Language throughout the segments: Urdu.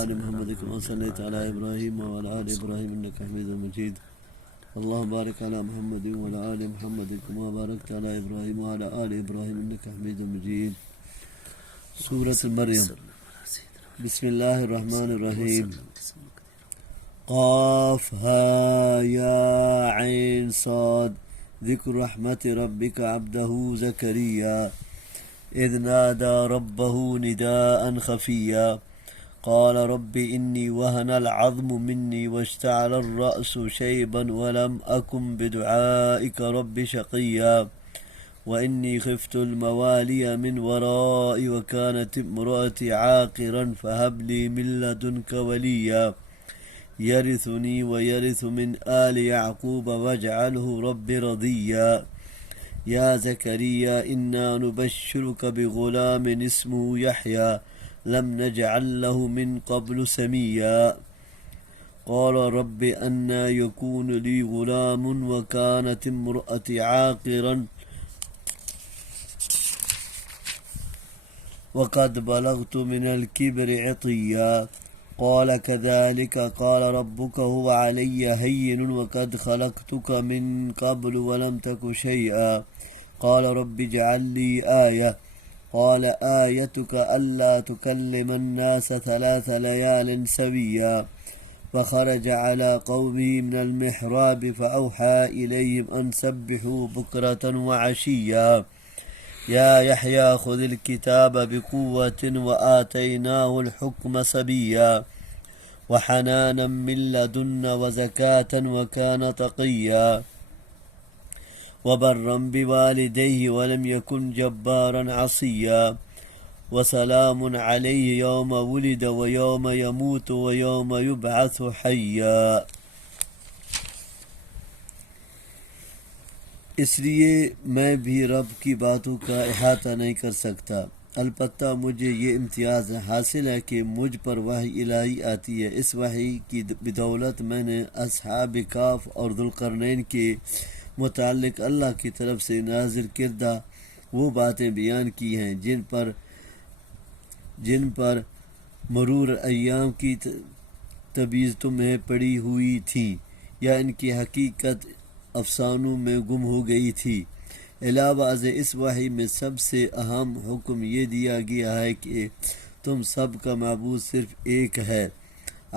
آل محمد كما صليت على إبراهيم وعلى آل إبراهيم إنك حميد مجيد اللهم بارك على محمد وعلى آل محمد كما باركت على إبراهيم وعلى آل إبراهيم إنك حميد مجيد. سورة مريم. بسم الله الرحمن الرحيم. قاف ها يا عين صاد ذكر رحمة ربك عبده زكريا إذ نادى ربه نداء خفيا قال رب إني وهن العظم مني واشتعل الرأس شيبا ولم أكن بدعائك رب شقيا وإني خفت الموالي من ورائي وكانت امرأتي عاقرا فهب لي من لدنك وليا يرثني ويرث من آل يعقوب واجعله رب رضيا يا زكريا إنا نبشرك بغلام اسمه يحيى لم نجعل له من قبل سميا قال رب أنى يكون لي غلام وكانت امرأتي عاقرا وقد بلغت من الكبر عطيا قال كذلك قال ربك هو علي هين وقد خلقتك من قبل ولم تك شيئا قال رب اجعل لي آية قال آيتك ألا تكلم الناس 3 ليال سويا فخرج على قومه من المحراب فأوحى إليهم أن سبحوا بكرة وعشيا يا يحيى خذ الكتاب بقوة وآتيناه الحكم صبيا وحنانا من لدنا وزكاة وكان تقيا وبرا بوالديه ولم يكن جبارا عصيا وسلام عليه يوم ولد ويوم يموت ويوم يبعث حيا. اس لیے میں بھی رب کی باتوں کا احاطہ نہیں کر سکتا، البتہ مجھے یہ امتیاز حاصل ہے کہ مجھ پر وحی الہی آتی ہے. اس وحی کی بدولت میں نے اصحاب کاف اور ذوالقرنین کے متعلق اللہ کی طرف سے نازل کردہ وہ باتیں بیان کی ہیں جن پر مرور ایام کی تبیز تمہیں پڑی ہوئی تھی یا ان کی حقیقت افسانوں میں گم ہو گئی تھی. علاوہ ازیں اس وحی میں سب سے اہم حکم یہ دیا گیا ہے کہ تم سب کا معبود صرف ایک ہے.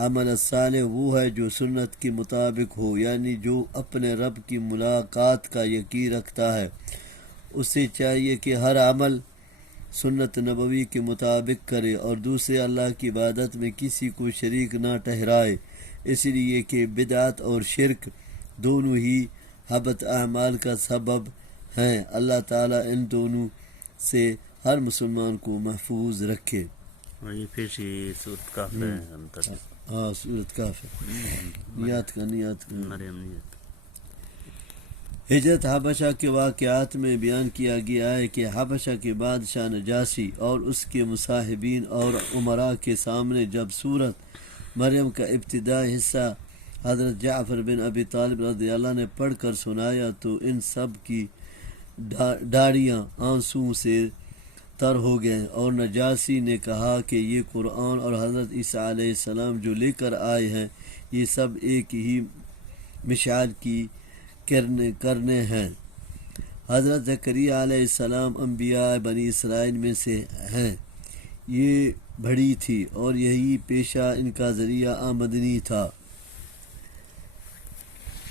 عمل صالح وہ ہے جو سنت کے مطابق ہو، یعنی جو اپنے رب کی ملاقات کا یقین رکھتا ہے. اسے چاہیے کہ ہر عمل سنت نبوی کے مطابق کرے اور دوسرے اللہ کی عبادت میں کسی کو شریک نہ ٹھہرائے، اس لیے کہ بدعت اور شرک دونوں ہی حبط اعمال کا سبب ہیں. اللہ تعالیٰ ان دونوں سے ہر مسلمان کو محفوظ رکھے. یہ پھر سورۃ کہف ہے. ہاں سورۃ کہف ہے. نیات کا مریم نیت. ہجرت حبشہ کے واقعات میں بیان کیا گیا ہے کہ حبشہ کے بادشاہ نجاشی اور اس کے مصاحبین اور امراء کے سامنے جب سورۃ مریم کا ابتدائی حصہ حضرت جعفر بن ابی طالب رضی اللہ نے پڑھ کر سنایا تو ان سب کی داڑیاں آنسوؤں سے تر ہو گئے اور نجاشی نے کہا کہ یہ قرآن اور حضرت عیسیٰ علیہ السلام جو لے کر آئے ہیں یہ سب ایک ہی مشعل کی کرنے ہیں. حضرت زکریا علیہ السلام انبیاء بنی اسرائیل میں سے ہیں. یہ بڑی تھی اور یہی پیشہ ان کا ذریعہ آمدنی تھا.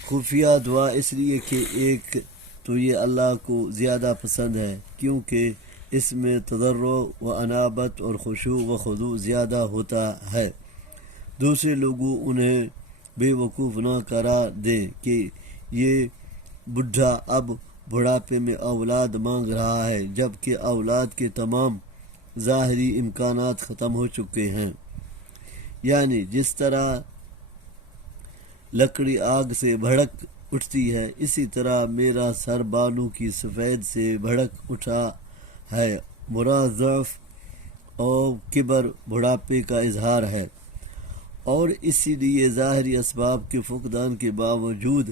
خفیہ دعا اس لیے کہ ایک تو یہ اللہ کو زیادہ پسند ہے کیونکہ اس میں تضرع و انابت اور خشوع و خضوع زیادہ ہوتا ہے. دوسرے لوگوں انہیں بے وقوف نہ قرار دیں کہ یہ بڈھا اب بڑھاپے میں اولاد مانگ رہا ہے جبکہ اولاد کے تمام ظاہری امکانات ختم ہو چکے ہیں. یعنی جس طرح لکڑی آگ سے بھڑک اٹھتی ہے اسی طرح میرا سر بالوں کی سفید سے بھڑک اٹھا ہے. مراد ضعف اور کبر بڑھاپے کا اظہار ہے اور اسی لیے ظاہری اسباب کے فقدان کے باوجود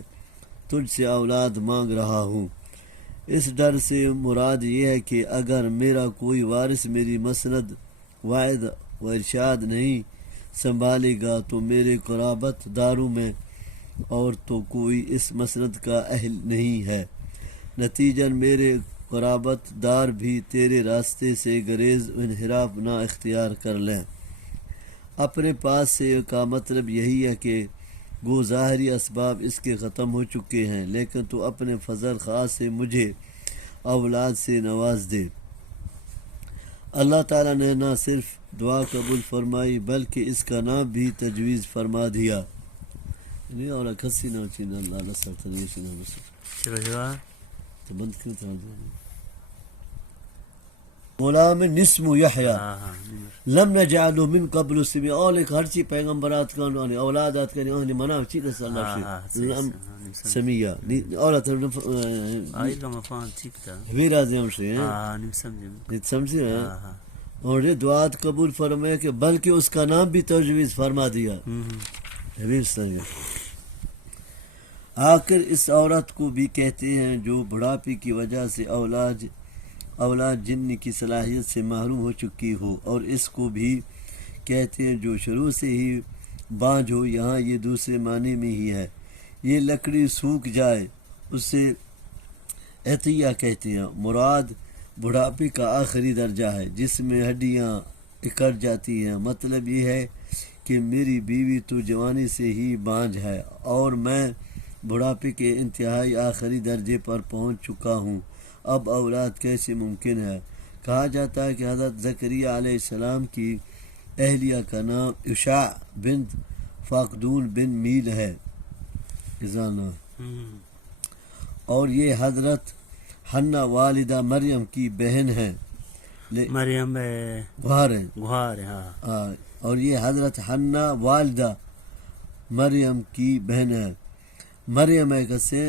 تجھ سے اولاد مانگ رہا ہوں. اس ڈر سے مراد یہ ہے کہ اگر میرا کوئی وارث میری مسند وعظ و ارشاد نہیں سنبھالے گا تو میرے قرابت داروں میں اور تو کوئی اس مسند کا اہل نہیں ہے، نتیجن میرے قرابت دار بھی تیرے راستے سے گریز و انحراف نہ اختیار کر لیں۔ اپنے پاس سے کا مطلب یہی ہے کہ گو ظاہری اسباب اس کے ختم ہو چکے ہیں، لیکن تو اپنے فضل خاص سے مجھے اولاد سے نواز دے۔ اللہ تعالیٰ نے نہ صرف دعا قبول فرمائی بلکہ اس کا نام بھی تجویز فرما دیا۔ اور کسی نہ چینا اللہ سرطن چلو جوا تو بند کرتا غلام نسم یحییٰ ہاں ہاں لم نجعل من قبل سميع اولك هرچی پیغمبرات کان اور اولادات کان انہی مناو چیز اللہ سے لم سميع اور آئی کا مفان ٹھیک تھا ویرا دیم سے ہاں نہیں سمجھے نہیں سمجھے ہاں ہاں اور یہ دعات قبول فرمایا کہ بلکہ اس کا نام بھی تجویز فرما دیا۔ آخر اس عورت کو بھی کہتے ہیں جو بڑھاپے کی وجہ سے اولاد جنی کی صلاحیت سے محروم ہو چکی ہو، اور اس کو بھی کہتے ہیں جو شروع سے ہی بانجھ ہو، یہاں یہ دوسرے معنی میں ہی ہے۔ یہ لکڑی سوکھ جائے اسے عطیہ کہتے ہیں، مراد بڑھاپے کا آخری درجہ ہے جس میں ہڈیاں اکڑ جاتی ہیں۔ مطلب یہ ہے کہ میری بیوی تو جوانی سے ہی بانجھ ہے اور میں بڑھاپے کے انتہائی آخری درجے پر پہنچ چکا ہوں، اب اولاد کیسے ممکن ہے؟ کہا جاتا ہے کہ حضرت زکریا علیہ السلام کی اہلیہ کا نام اشع بنت فاقدون بن میل ہے اور یہ حضرت حنہ والدہ مریم کی بہن ہے، مریم گھار ہیں گھار ہاں اور یہ حضرت حنہ والدہ مریم کی بہن ہے۔ مریم ہے کسے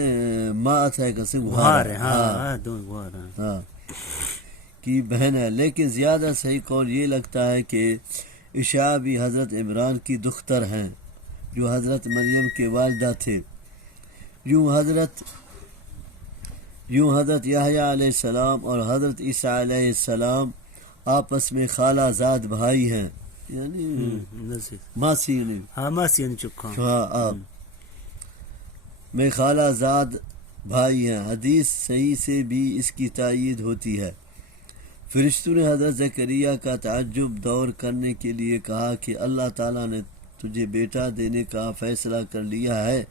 ماں ہے کسے گھار ہے ہاں دو گھار ہاں کی بہن ہے، لیکن زیادہ صحیح قول یہ لگتا ہے کہ اشع بھی حضرت عمران کی دختر ہیں جو حضرت مریم کے والدہ تھے۔ یوں حضرت یحییٰ علیہ السلام اور حضرت عیسیٰ علیہ السلام آپس میں خالہ زاد بھائی ہیں، یعنی ماسی ہاں ماسی چکا میں خالہ زاد بھائی ہیں۔ حدیث صحیح سے بھی اس کی تائید ہوتی ہے۔ فرشتوں نے حضرت زکریا کا تعجب دور کرنے کے لیے کہا کہ اللہ تعالیٰ نے تجھے بیٹا دینے کا فیصلہ کر لیا ہے،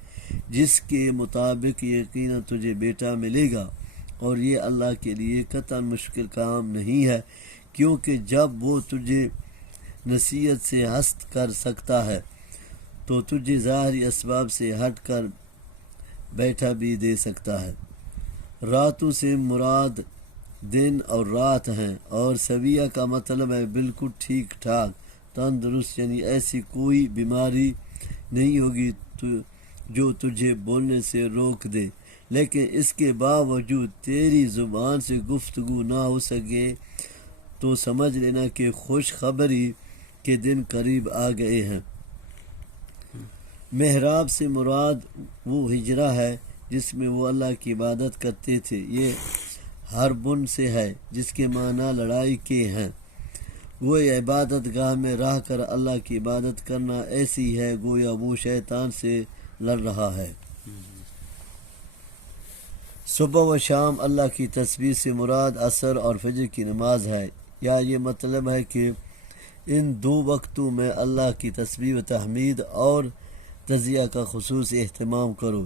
جس کے مطابق یقیناً تجھے بیٹا ملے گا، اور یہ اللہ کے لیے قطعاً مشکل کام نہیں ہے، کیونکہ جب وہ تجھے نصیحت سے ہست کر سکتا ہے تو تجھے ظاہری اسباب سے ہٹ کر بیٹھا بھی دے سکتا ہے۔ راتوں سے مراد دن اور رات ہیں، اور سویہ کا مطلب ہے بالکل ٹھیک ٹھاک تندرست، یعنی ایسی کوئی بیماری نہیں ہوگی جو تجھے بولنے سے روک دے، لیکن اس کے باوجود تیری زبان سے گفتگو نہ ہو سکے تو سمجھ لینا کہ خوشخبری کے دن قریب آ گئے ہیں۔ محراب سے مراد وہ ہجرہ ہے جس میں وہ اللہ کی عبادت کرتے تھے۔ یہ حربن سے ہے جس کے معنی لڑائی کے ہیں۔ وہ عبادت گاہ میں رہ کر اللہ کی عبادت کرنا ایسی ہے گویا وہ شیطان سے لڑ رہا ہے۔ صبح و شام اللہ کی تسبیح سے مراد عصر اور فجر کی نماز ہے، یا یہ مطلب ہے کہ ان دو وقتوں میں اللہ کی تسبیح و تحمید اور تزیہ کا خصوصی اہتمام کرو۔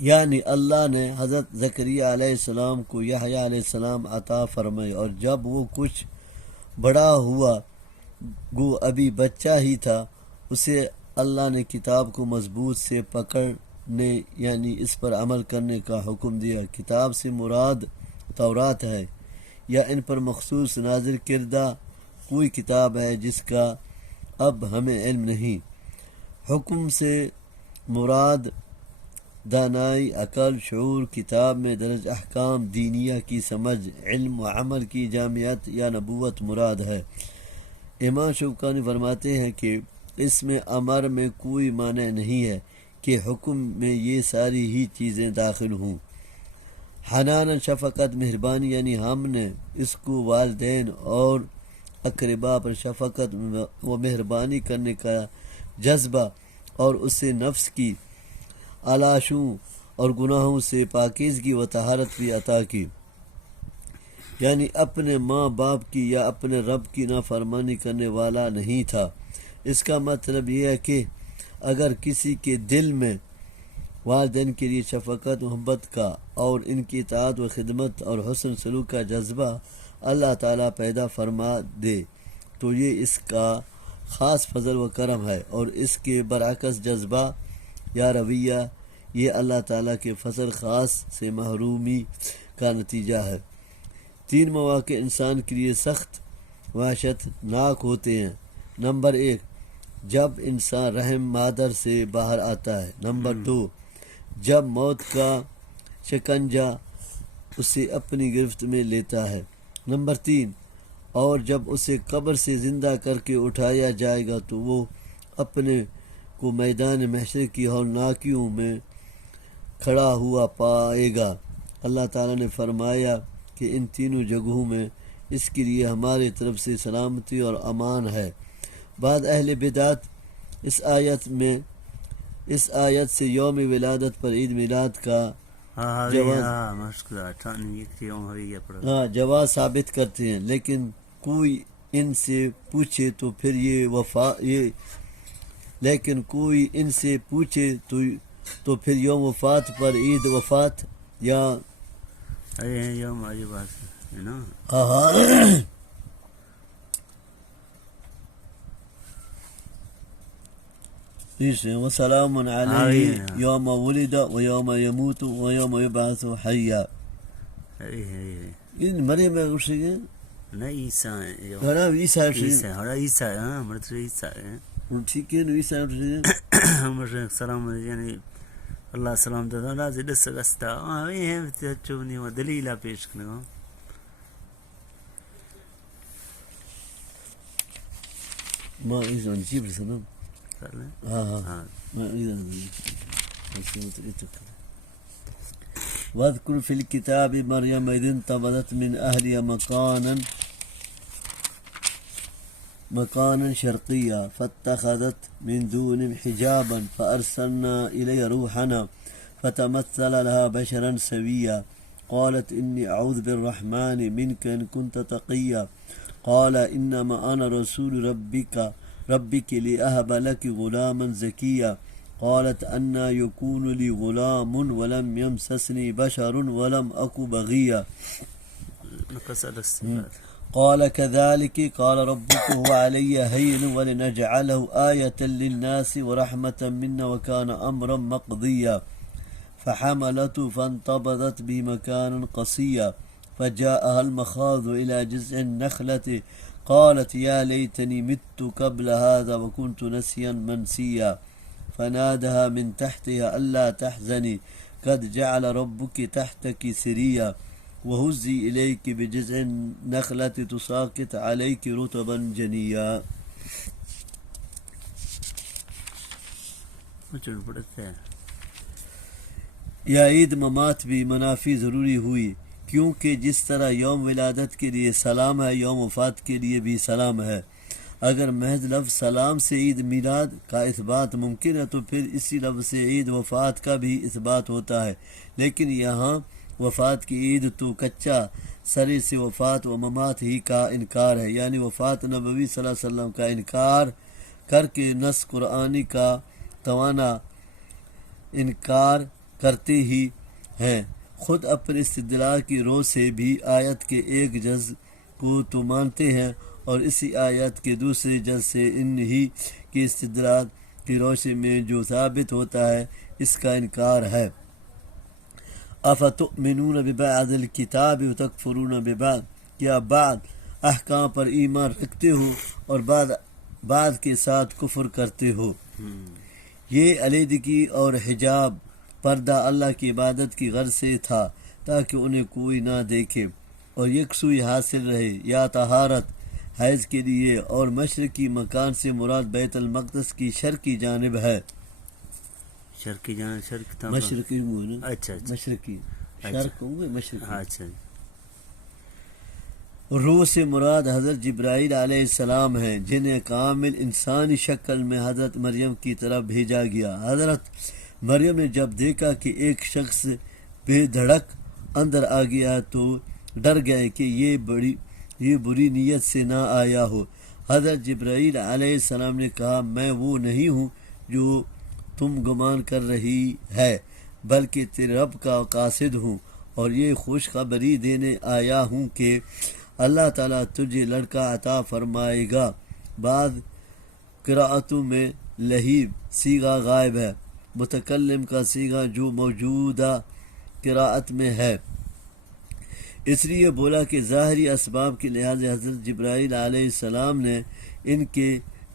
یعنی اللہ نے حضرت زکریا علیہ السلام کو یحییٰ علیہ السلام عطا فرمائے، اور جب وہ کچھ بڑا ہوا گو ابھی بچہ ہی تھا، اسے اللہ نے کتاب کو مضبوط سے پکڑنے یعنی اس پر عمل کرنے کا حکم دیا۔ کتاب سے مراد تورات ہے یا ان پر مخصوص نازل کردہ کوئی کتاب ہے جس کا اب ہمیں علم نہیں۔ حکم سے مراد دانائی، عقل، شعور، کتاب میں درج احکام دینیہ کی سمجھ، علم و عمل کی جامعت یا نبوت مراد ہے۔ امام شوکانی فرماتے ہیں کہ اس میں امر میں کوئی معنی نہیں ہے کہ حکم میں یہ ساری ہی چیزیں داخل ہوں۔ حنان، شفقت، مہربانی، یعنی ہم نے اس کو والدین اور اقربا پر شفقت و مہربانی کرنے کا جذبہ اور اسے نفس کی علاشوں اور گناہوں سے پاکیزگی و طہارت بھی عطا کی، یعنی اپنے ماں باپ کی یا اپنے رب کی نافرمانی کرنے والا نہیں تھا۔ اس کا مطلب یہ ہے کہ اگر کسی کے دل میں والدین کے لیے شفقت محبت کا اور ان کی اطاعت و خدمت اور حسن سلوک کا جذبہ اللہ تعالیٰ پیدا فرما دے تو یہ اس کا خاص فضل و کرم ہے، اور اس کے برعکس جذبہ یا رویہ یہ اللہ تعالیٰ کے فضل خاص سے محرومی کا نتیجہ ہے۔ 3 مواقع انسان کے لیے سخت وحشت ناک ہوتے ہیں۔ نمبر 1، جب انسان رحم مادر سے باہر آتا ہے۔ نمبر 2، جب موت کا شکنجہ اسے اپنی گرفت میں لیتا ہے۔ نمبر 3، اور جب اسے قبر سے زندہ کر کے اٹھایا جائے گا تو وہ اپنے کو میدان محشر کی ہولناکیوں میں کھڑا ہوا پائے گا۔ اللہ تعالیٰ نے فرمایا کہ ان تینوں جگہوں میں اس کے لیے ہماری طرف سے سلامتی اور امان ہے۔ بعد اہل بدعت اس آیت سے یوم ولادت پر عید میلاد کا جواز ثابت کرتے ہیں، لیکن کوئی ان سے پوچھے تو پھر یوم وفات پر عید وفات یا یوم آج بات ہے نا۔ وسلام علیہ یوم ولد و یوم یموت و یوم یبعث حیا۔ این مریم گوشگی نه عیسی هرا عیسی عیسی ٹھیک ہے عیسی سلام یعنی اللہ سلام دادا راځي د سګستا ته چونی و دلیل پیش کړو۔ ما اذا نجيب السلام ما اذا واذكر في الكتاب مريم إذ انتبذت من أهلها مكانا شرقيا فاتخذت من دونهم حجابا فأرسلنا إليها روحنا فتمثل لها بشرا سويا قالت إني أعوذ بالرحمن منك إن كنت تقيا قال إنما أنا رسول ربك لأهب لك غلاما زكيا قالت أنى يكون لي غلام ولم يمسسني بشر ولم أك بغيا قال كذلك قال ربك هو علي هين ولنجعله آية للناس ورحمة منا وكان أمرا مقضيا فحملته فانتبذت بمكان قصيا فجاءها المخاض إلى جذع النخلة قالت يا ليتني مت قبل هذا وكنت نسيا منسيا فنادها من تحتها ألا تحزني قد جعل ربك تحتك سريا وهزي إليك بجذع النخلة تساقط عليك رطبا جنيا۔ یا عید ممات بھی منافی ضروری ہوئی، کیونکہ جس طرح یوم ولادت کے لیے سلام ہے یوم وفات کے لیے بھی سلام ہے۔ اگر محض لفظ سلام سے عید میلاد کا اثبات ممکن ہے تو پھر اسی لفظ سے عید وفات کا بھی اثبات ہوتا ہے، لیکن یہاں وفات کی عید تو کچا سرے سے وفات و ممات ہی کا انکار ہے، یعنی وفات نبوی صلی اللہ علیہ وسلم کا انکار کر کے نص قرآنی کا توانا انکار کرتے ہی ہیں۔ خود اپنے استدلال کی رو سے بھی آیت کے ایک جز کو تو مانتے ہیں اور اسی آیت کے دوسرے جز سے انہی کے استدلال کی روشنی میں جو ثابت ہوتا ہے اس کا انکار ہے۔ افتؤمنون ببعض الکتاب وتکفرون ببعض، کیا بعض احکام پر ایمان رکھتے ہو اور بعض کے ساتھ کفر کرتے ہو۔ یہ علیحدگی اور حجاب پردہ اللہ کی عبادت کی غرض سے تھا تاکہ انہیں کوئی نہ دیکھے اور یکسوئی حاصل رہے، یا طہارت حیض کے لیے، اور مشرقی مکان سے مراد بیت المقدس کی شرقی جانب ہے۔ شرقی جانب شرق مشرقی اچھا مشرقی شرق ہوں گے مشرقی۔ اچھا روح سے مراد حضرت جبرائیل علیہ السلام ہیں جنہیں کامل انسانی شکل میں حضرت مریم کی طرف بھیجا گیا۔ حضرت مریم نے جب دیکھا کہ ایک شخص بے دھڑک اندر آ گیا تو ڈر گئے کہ یہ بری نیت سے نہ آیا ہو۔ حضرت جبرائیل علیہ السلام نے کہا میں وہ نہیں ہوں جو تم گمان کر رہی ہے، بلکہ تیرے رب کا قاصد ہوں اور یہ خوشخبری دینے آیا ہوں کہ اللہ تعالیٰ تجھے لڑکا عطا فرمائے گا۔ بعض قراءتوں میں لہیب صیغہ غائب ہے، متکلم کا صیغہ جو موجودہ قراءت میں ہے، اس لیے بولا کہ ظاہری اسباب کے لحاظ سے حضرت جبرائیل علیہ السلام نے ان کے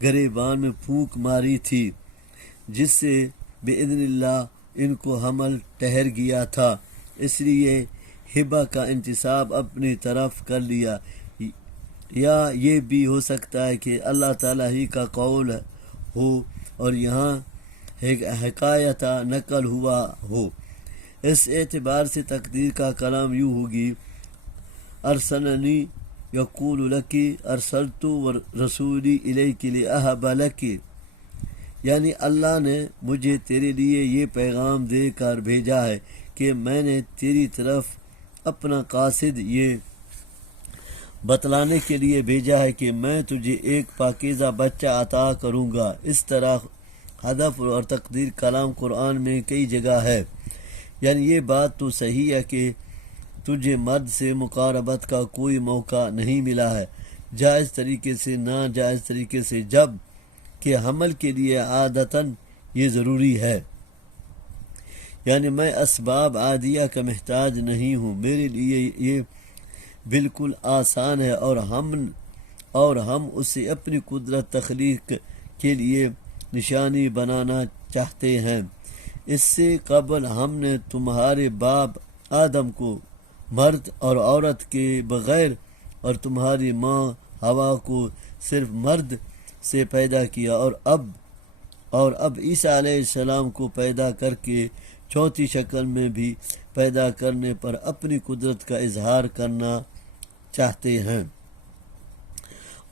گریبان میں پھونک ماری تھی، جس سے بإذن اللہ ان کو حمل ٹھہر گیا تھا، اس لیے ہبہ کا انتصاب اپنی طرف کر لیا۔ یا یہ بھی ہو سکتا ہے کہ اللہ تعالیٰ ہی کا قول ہو اور یہاں حکایت نقل ہوا ہو۔ اس اعتبار سے تقدیر کا کلام یوں ہوگی ارسلنی یقول لکی ارسلت رسولی الیک لأہب لکی، یعنی اللہ نے مجھے تیرے لیے یہ پیغام دے کر بھیجا ہے کہ میں نے تیری طرف اپنا قاصد یہ بتلانے کے لیے بھیجا ہے کہ میں تجھے ایک پاکیزہ بچہ عطا کروں گا۔ اس طرح ہدف اور تقدیر کلام قرآن میں کئی جگہ ہے، یعنی یہ بات تو صحیح ہے کہ تجھے مرد سے مقاربت کا کوئی موقع نہیں ملا ہے، جائز طریقے سے ناجائز طریقے سے، جب کہ حمل کے لیے عادتاً یہ ضروری ہے، یعنی میں اسباب عادیہ کا محتاج نہیں ہوں، میرے لیے یہ بالکل آسان ہے اور ہم اسے اپنی قدرت تخلیق کے لیے نشانی بنانا چاہتے ہیں۔ اس سے قبل ہم نے تمہارے باپ آدم کو مرد اور عورت کے بغیر اور تمہاری ماں حوا کو صرف مرد سے پیدا کیا، اور اب عیسیٰ علیہ السلام کو پیدا کر کے چوتھی شکل میں بھی پیدا کرنے پر اپنی قدرت کا اظہار کرنا چاہتے ہیں،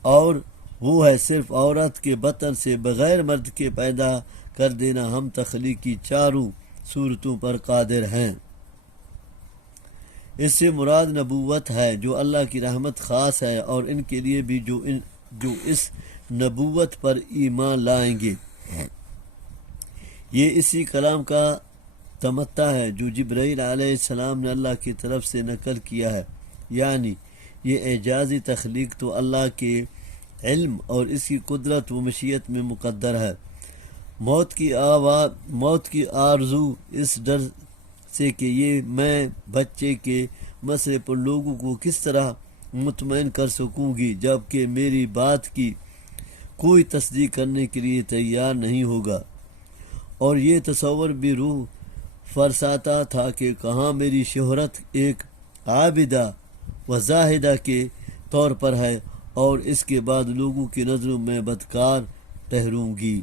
اور وہ ہے صرف عورت کے بطن سے بغیر مرد کے پیدا کر دینا۔ ہم تخلیق کی چاروں صورتوں پر قادر ہیں۔ اس سے مراد نبوت ہے جو اللہ کی رحمت خاص ہے، اور ان کے لیے بھی جو اس نبوت پر ایمان لائیں گے۔ یہ اسی کلام کا تمتع ہے جو جبرائیل علیہ السلام نے اللہ کی طرف سے نقل کیا ہے، یعنی یہ اعجازی تخلیق تو اللہ کے علم اور اس کی قدرت و مشیت میں مقدر ہے۔ موت کی آرزو اس ڈر سے کہ یہ میں بچے کے مسئلے پر لوگوں کو کس طرح مطمئن کر سکوں گی جبکہ میری بات کی کوئی تصدیق کرنے کے لیے تیار نہیں ہوگا، اور یہ تصور بھی روح فرساتا تھا کہ کہاں میری شہرت ایک عابدہ و زاہدہ کے طور پر ہے اور اس کے بعد لوگوں کی نظروں میں بدکار ٹھہروں گی۔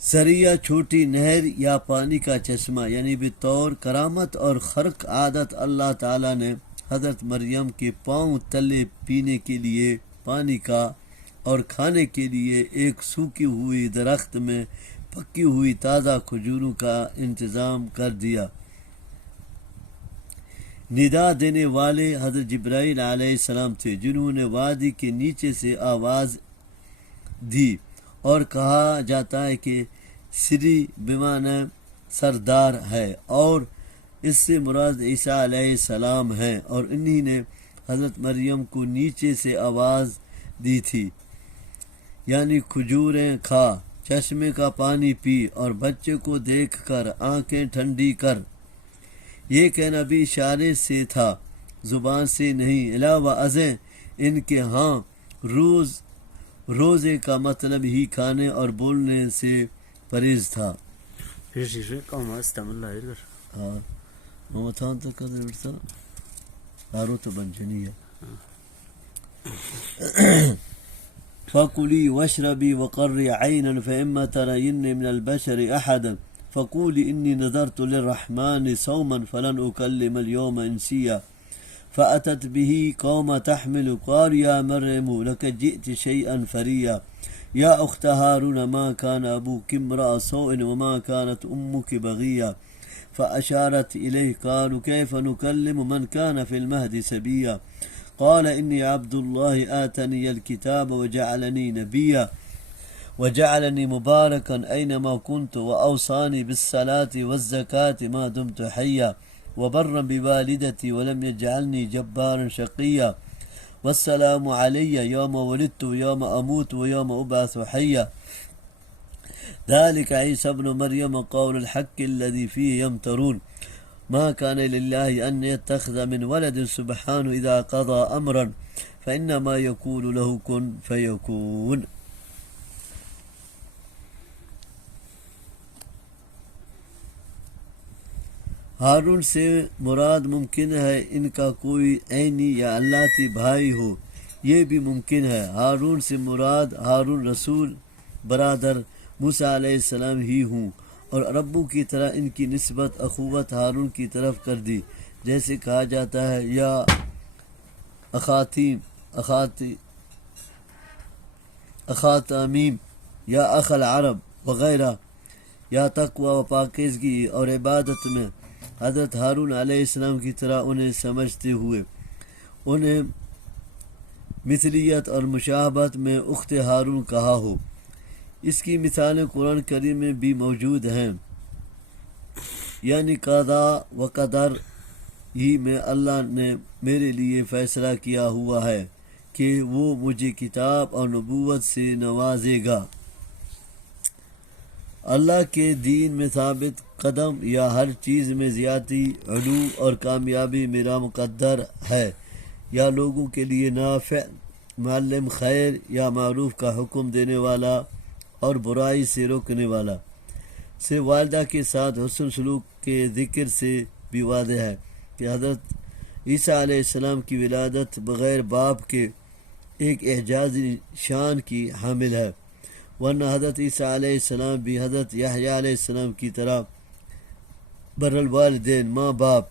سریہ چھوٹی نہر یا پانی کا چشمہ، یعنی بطور کرامت اور خرق عادت اللہ تعالیٰ نے حضرت مریم کے پاؤں تلے پینے کے لیے پانی کا اور کھانے کے لیے ایک سوکھی ہوئی درخت میں پکی ہوئی تازہ کھجوروں کا انتظام کر دیا۔ ندا دینے والے حضرت جبرائیل علیہ السلام تھے جنہوں نے وادی کے نیچے سے آواز دی، اور کہا جاتا ہے کہ سری بمعنی سردار ہے، اور اس سے مراد عیسیٰ علیہ السلام ہیں، اور انہی نے حضرت مریم کو نیچے سے آواز دی تھی، یعنی کھجوریں کھا، چشمے کا پانی پی اور بچے کو دیکھ کر آنکھیں ٹھنڈی کر۔ یہ کہنا بھی اشارے سے تھا، زبان سے نہیں۔ علاوہ ازیں ان کے ہاں روزے کا مطلب ہی کھانے اور بولنے سے پرہیز تھا۔ فكلي واشربي وقري عينا فإما ترين من البشر أحدا فقولي إني نذرت للرحمن صوما فلن أكلم اليوم إنسيا فأتت به قوم تحمل قال يا مريم لقد جئت شيئا فريا يا أخت هارون ما كان أبوك امرأ سوء وما كانت أمك بغيا فأشارت إليه قالوا كيف نكلم من كان في المهد سبيا قال إني عبد الله آتني الكتاب وجعلني نبيا وجعلني مباركا أينما كنت وأوصاني بالصلاة والزكاة ما دمت حيا وبرا بوالدتي ولم يجعلني جبارا شقيا والسلام علي يوم ولدت ويوم أموت ويوم أبعث حيا ذلك عيسى ابن مريم قول الحق الذي فيه يمترون ما كان لله أن يتخذ من ولد سبحانه إذا قضى أمرا فإنما يقول له كن فيكون. ہارون سے مراد ممکن ہے ان کا کوئی عینی یا اللہتی بھائی ہو، یہ بھی ممکن ہے ہارون سے مراد ہارون رسول برادر موسیٰ علیہ السلام ہی ہوں، اور ربو کی طرح ان کی نسبت اخوت ہارون کی طرف کر دی، جیسے کہا جاتا ہے یا اخاتمیم یا اخ العرب وغیرہ، یا تقوی و پاکیزگی اور عبادت میں حضرت ہارون علیہ السلام کی طرح انہیں سمجھتے ہوئے انہیں مثلیت اور مشابہت میں اخت ہارون کہا ہو۔ اس کی مثالیں قرآن کریم میں بھی موجود ہیں، یعنی قضا و قدر ہی میں اللہ نے میرے لیے فیصلہ کیا ہوا ہے کہ وہ مجھے کتاب اور نبوت سے نوازے گا۔ اللہ کے دین میں ثابت قدم یا ہر چیز میں زیادتی، علو اور کامیابی میرا مقدر ہے، یا لوگوں کے لیے نافع، معلم خیر یا معروف کا حکم دینے والا اور برائی سے روکنے والا۔ سے والدہ کے ساتھ حسن سلوک کے ذکر سے بھی واضح ہے کہ حضرت عیسیٰ علیہ السلام کی ولادت بغیر باپ کے ایک اعجازی شان کی حامل ہے، ورنہ حضرت عیسیٰ علیہ السلام بھی حضرت یحییٰ علیہ السلام کی طرح بر الوالدین، ماں باپ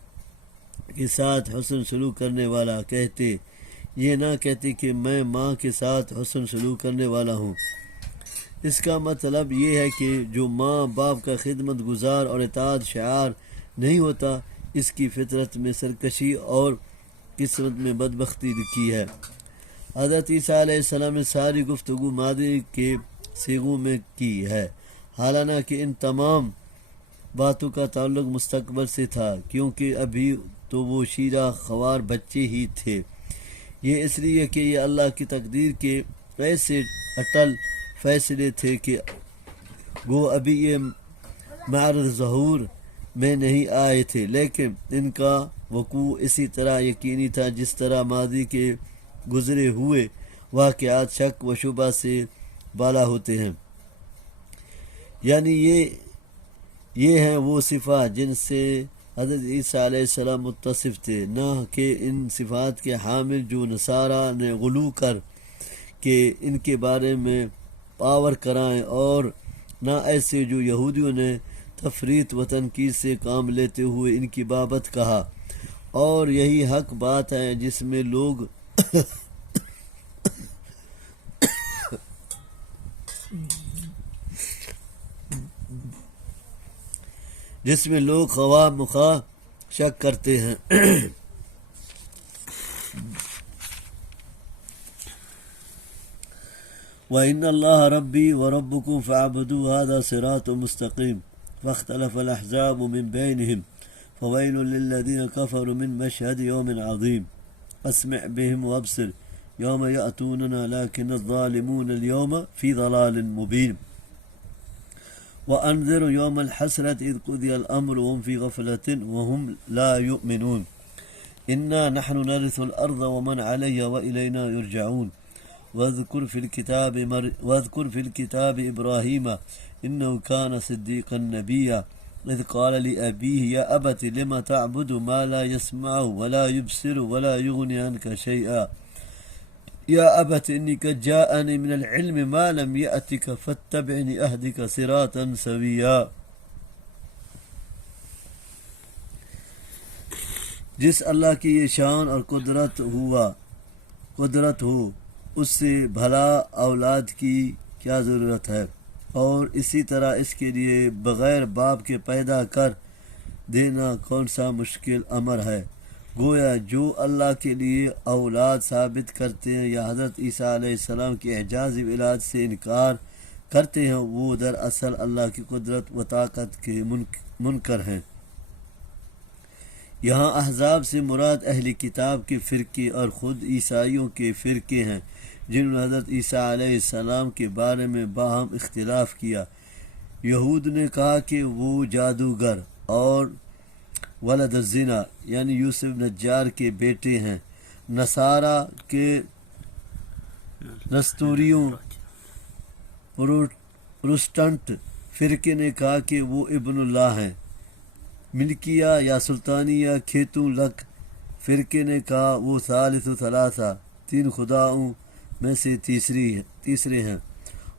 کے ساتھ حسن سلوک کرنے والا کہتے، یہ نہ کہتے کہ میں ماں کے ساتھ حسن سلوک کرنے والا ہوں۔ اس کا مطلب یہ ہے کہ جو ماں باپ کا خدمت گزار اور اطاعت شعار نہیں ہوتا، اس کی فطرت میں سرکشی اور قسمت میں بدبختی لکھی ہے۔ حضرت عیسیٰ علیہ السلام نے ساری گفتگو ماضی کے صیغوں میں کی ہے، حالانکہ ان تمام باتوں کا تعلق مستقبل سے تھا، کیونکہ ابھی تو وہ شیرہ خوار بچے ہی تھے۔ یہ اس لیے کہ یہ اللہ کی تقدیر کے ایسے اٹل فیصلے تھے کہ وہ ابھی یہ معرض ظہور میں نہیں آئے تھے، لیکن ان کا وقوع اسی طرح یقینی تھا جس طرح ماضی کے گزرے ہوئے واقعات شک و شبہ سے بالا ہوتے ہیں۔ یعنی یہ ہیں وہ صفات جن سے حضرت عیسیٰ علیہ السلام متصف تھے، نہ کہ ان صفات کے حامل جو نصارہ نے غلو کر کے ان کے بارے میں پاور کرائیں، اور نہ ایسے جو یہودیوں نے تفریط و تنقید سے کام لیتے ہوئے ان کی بابت کہا۔ اور یہی حق بات ہے جس میں لوگ خواہ مخواہ شک کرتے ہیں۔ وَإِنَّ اللَّهَ رَبِّي وَرَبُّكُمْ فَاعْبُدُوهُ هَذَا صِرَاطٌ مُسْتَقِيمٌ فَاخْتَلَفَ الْأَحْزَابُ مِنْ بَيْنِهِمْ فَوَيْلٌ لِلَّذِينَ كَفَرُوا مِنْ مَشْهَدِ يَوْمٍ عَظِيمٍ أَسْمِعْ بِهِمْ وَأَبْصِرْ يَوْمَ يَأْتُونَنَا لَكِنَّ الظَّالِمُونَ الْيَوْمَ فِي ضَلَالٍ مُبِينٍ وَأَنذِرْ يَوْمَ الْحَسْرَةِ إِذْ قُضِيَ الْأَمْرُ وَهُمْ فِي غَفْلَةٍ وَهُمْ لَا يُؤْمِنُونَ إِنَّا نَحْنُ نَرِثُ الْأَرْضَ وَمَنْ عَلَيْهَا وَإِلَيْنَا يُرْجَعُونَ واذكر في الكتاب إبراهيم إنه كان صديقا نبيا إذ قال لأبيه يا أبت لم تعبد ما لا يسمع ولا يبصر ولا يغني عنك شيئا یا ابت انی قد جاءنی من العلم ما لم یأتک فاتبعنی اہدک صراطا سویا. جس اللہ کی یہ شان اور قدرت ہو اس سے بھلا اولاد کی کیا ضرورت ہے، اور اسی طرح اس کے لیے بغیر باپ کے پیدا کر دینا کون سا مشکل امر ہے. گویا جو اللہ کے لیے اولاد ثابت کرتے ہیں یا حضرت عیسیٰ علیہ السلام کی اعجازی ولادت سے انکار کرتے ہیں وہ دراصل اللہ کی قدرت و طاقت کے منکر ہیں. یہاں احزاب سے مراد اہل کتاب کے فرقے اور خود عیسائیوں کے فرقے ہیں جنہوں نے حضرت عیسیٰ علیہ السلام کے بارے میں باہم اختلاف کیا. یہود نے کہا کہ وہ جادوگر اور ولد الزنا یعنی یوسف نجار کے بیٹے ہیں. نصارہ کے نستوریوں پروٹسٹنٹ فرقے نے کہا کہ وہ ابن اللہ ہیں. ملکیہ یا سلطانیہ کھیتوں لک فرقے نے کہا وہ ثالث ثلاثہ تین خداؤں میں سے تیسرے ہیں.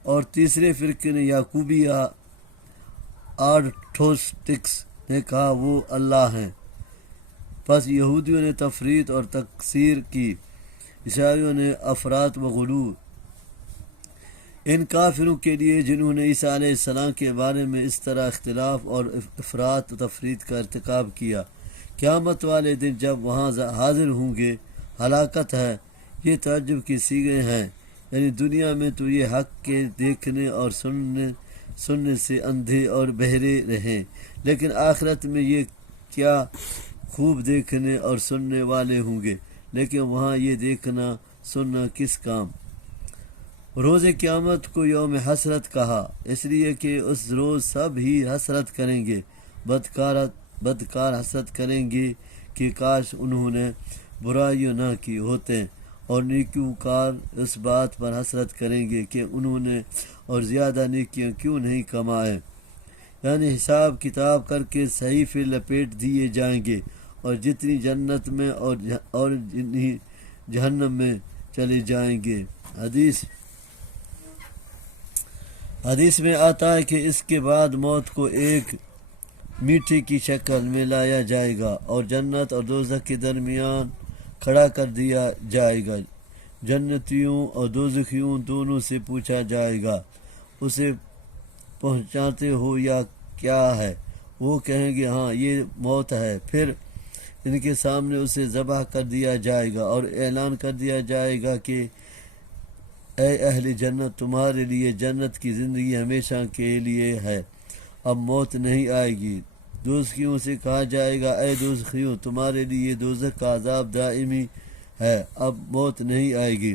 اور تیسرے فرقے نے یعقوبیہ آرتھوڈکس نے کہا وہ اللہ ہیں. پس یہودیوں نے تفریط اور تکثیر کی، عیسائیوں نے افراط و غلو. ان کافروں کے لیے جنہوں نے عیسیٰ علیہ السلام کے بارے میں اس طرح اختلاف اور افراط و تفریط کا ارتکاب کیا، قیامت والے دن جب وہاں حاضر ہوں گے ہلاکت ہے. یہ تعجب کی صیغے ہیں، یعنی دنیا میں تو یہ حق کے دیکھنے اور سننے سے اندھے اور بہرے رہیں، لیکن آخرت میں یہ کیا خوب دیکھنے اور سننے والے ہوں گے، لیکن وہاں یہ دیکھنا سننا کس کام. روز قیامت کو یوم حسرت کہا اس لیے کہ اس روز سب ہی حسرت کریں گے. بدکار حسرت کریں گے کہ کاش انہوں نے برائیوں نہ کی ہوتے، اور نیکوکار اس بات پر حسرت کریں گے کہ انہوں نے اور زیادہ نیکیاں کیوں نہیں کمائے. یعنی حساب کتاب کر کے صحیفے لپیٹ دیے جائیں گے، اور جتنی جنت میں اور جتنی جہنم میں چلے جائیں گے. حدیث میں آتا ہے کہ اس کے بعد موت کو ایک میٹھے کی شکل میں لایا جائے گا اور جنت اور دوزخ کے درمیان کھڑا کر دیا جائے گا. جنتیوں اور دوزخیوں دونوں سے پوچھا جائے گا اسے پہنچاتے ہو یا کیا ہے؟ وہ کہیں گے ہاں یہ موت ہے. پھر ان کے سامنے اسے ذبح کر دیا جائے گا اور اعلان کر دیا جائے گا کہ اے اہل جنت تمہارے لیے جنت کی زندگی ہمیشہ کے لیے ہے، اب موت نہیں آئے گی. دوزخیوں سے کہا جائے گا اے دوزخیوں تمہارے لیے دوزخ کا عذاب دائمی ہے، اب موت نہیں آئے گی.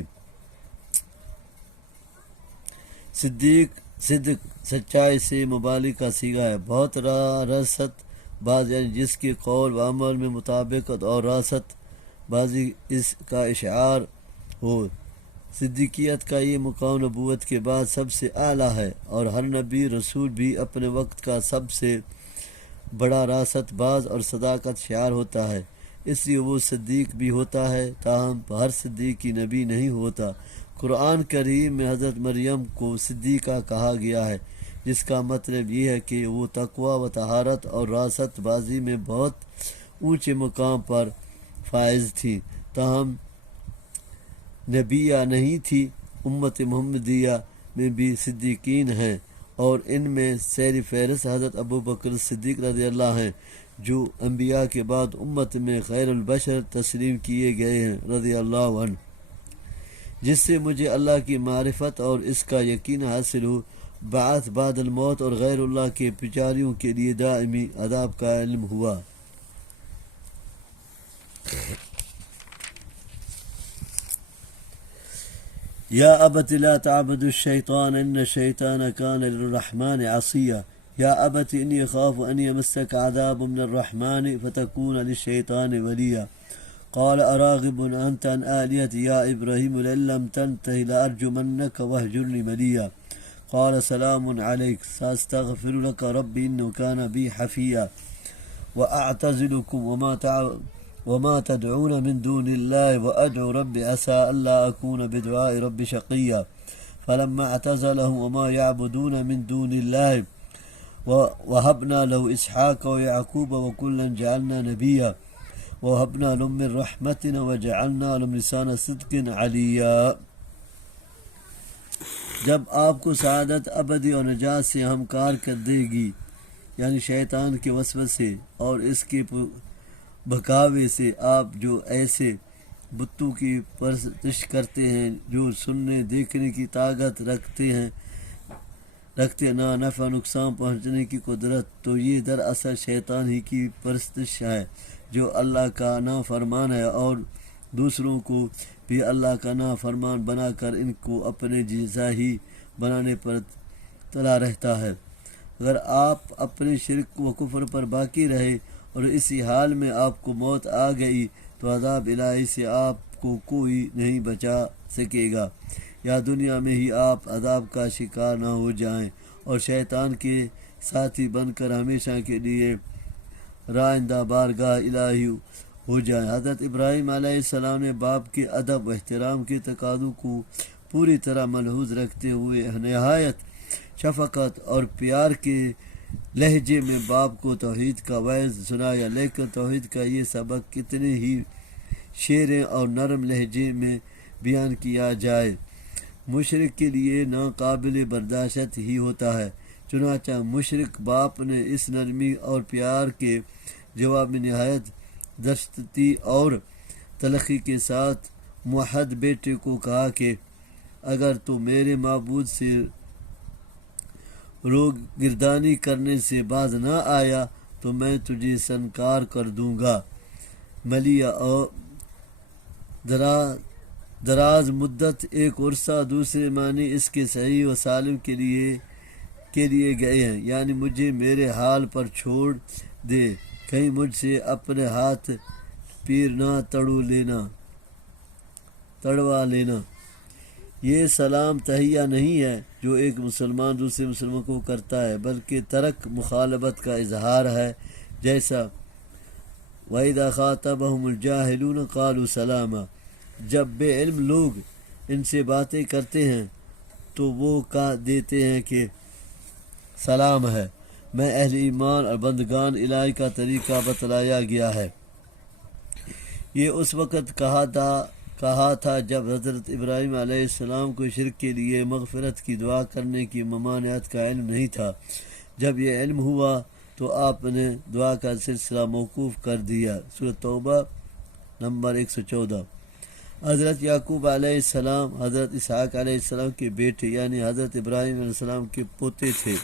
صدق سچائی سے مبالغہ کا صیغہ ہے. بہت راست باز یعنی جس کے قول و عمل میں مطابقت اور راست بازی اس کا اشعار ہو. صدیقیت کا یہ مقام نبوت کے بعد سب سے اعلیٰ ہے، اور ہر نبی رسول بھی اپنے وقت کا سب سے بڑا راست باز اور صداقت شعار ہوتا ہے، اس لیے وہ صدیق بھی ہوتا ہے. تاہم ہر صدیقی نبی نہیں ہوتا. قرآن کریم میں حضرت مریم کو صدیقہ کہا گیا ہے، جس کا مطلب یہ ہے کہ وہ تقوی و طہارت اور راست بازی میں بہت اونچے مقام پر فائز تھی. تاہم نبیہ نہیں تھی. امت محمدیہ میں بھی صدیقین ہیں، اور ان میں سیر فہرست حضرت ابوبکر صدیق رضی اللہ ہیں، جو انبیاء کے بعد امت میں خیر البشر تسلیم کیے گئے ہیں رضی اللہ عنہ، جس سے مجھے اللہ کی معرفت اور اس کا یقین حاصل ہو، بعث بعد الموت اور غیر اللہ کے پجاریوں کے لیے دائمی عذاب کا علم ہوا. یا ابت لا تعبد الشیطان ان الشیطان کان للرحمن عصیا. یا ابت انی اخاف ان یمسک عذاب من الرحمن فتکون للشیطان ولیا. قال اراغب انت عن آلیتی یا ابراہیم لئن لم تنتہ لارجمنک واہجرنی ملیا. قال سلام علیک ساستغفر لك ربی انه كان بی حفیا. واعتزلکم وما تدعون من دون الله وأدعو ربي عسى ألا أكون بدعاء ربي شقيا فلما اعتزلهم وما يعبدون من دون الله وهبنا له إسحاق ويعقوب وكلا جعلنا نبيا وهبنا لهم من رحمتنا وجعلنا لهم لسان صدق عليا. جب آپ کو سعادت ابدی اور نجات سے ہمکار کر دے گی، یعنی شیطان کے وسوسے اور اس کے بہکاوے سے، آپ جو ایسے بتوں کی پرستش کرتے ہیں جو سننے دیکھنے کی طاقت رکھتے نہ نفع نقصان پہنچنے کی قدرت، تو یہ دراصل شیطان ہی کی پرستش ہے جو اللہ کا نافرمان ہے اور دوسروں کو بھی اللہ کا نافرمان بنا کر ان کو اپنے جیسا ہی بنانے پر تلا رہتا ہے. اگر آپ اپنے شرک و کفر پر باقی رہے اور اسی حال میں آپ کو موت آ گئی تو عذاب الہی سے آپ کو کوئی نہیں بچا سکے گا، یا دنیا میں ہی آپ عذاب کا شکار نہ ہو جائیں اور شیطان کے ساتھی بن کر ہمیشہ کے لیے رائندہ بارگاہ الہی ہو جائیں. حضرت ابراہیم علیہ السلام نے باپ کے ادب و احترام کے تقاضوں کو پوری طرح ملحوظ رکھتے ہوئے نہایت شفقت اور پیار کے لہجے میں باپ کو توحید کا وعظ سنایا، لیکن توحید کا یہ سبق کتنے ہی شیریں اور نرم لہجے میں بیان کیا جائے مشرک کے لیے ناقابل برداشت ہی ہوتا ہے. چنانچہ مشرک باپ نے اس نرمی اور پیار کے جواب میں نہایت درشتی اور تلخی کے ساتھ موحد بیٹے کو کہا کہ اگر تو میرے معبود سے روگردانی کرنے سے باز نہ آیا تو میں تجھے سنکار کر دوں گا. ملیہ اور دراز مدت ایک عرصہ دوسرے معنی اس کے صحیح و سالم کے لیے گئے ہیں، یعنی مجھے میرے حال پر چھوڑ دے، کہیں مجھ سے اپنے ہاتھ پیر نہ تڑوا لینا. یہ سلام تحیہ نہیں ہے جو ایک مسلمان دوسرے مسلمان کو کرتا ہے، بلکہ ترک مخالفت کا اظہار ہے، جیسا وَإِذَا خَاطَبَهُمُ الْجَاهِلُونَ قَالُوا سَلَامًا. جب بے علم لوگ ان سے باتیں کرتے ہیں تو وہ کہہ دیتے ہیں کہ سلام ہے. میں اہل ایمان اور بندگان الہی کا طریقہ بتلایا گیا ہے. یہ اس وقت کہا تھا جب حضرت ابراہیم علیہ السلام کو شرک کے لیے مغفرت کی دعا کرنے کی ممانعت کا علم نہیں تھا. جب یہ علم ہوا تو آپ نے دعا کا سلسلہ موقوف کر دیا. سورۃ توبہ نمبر 114. حضرت یعقوب علیہ السلام حضرت اسحاق علیہ السلام کے بیٹے یعنی حضرت ابراہیم علیہ السلام کے پوتے تھے.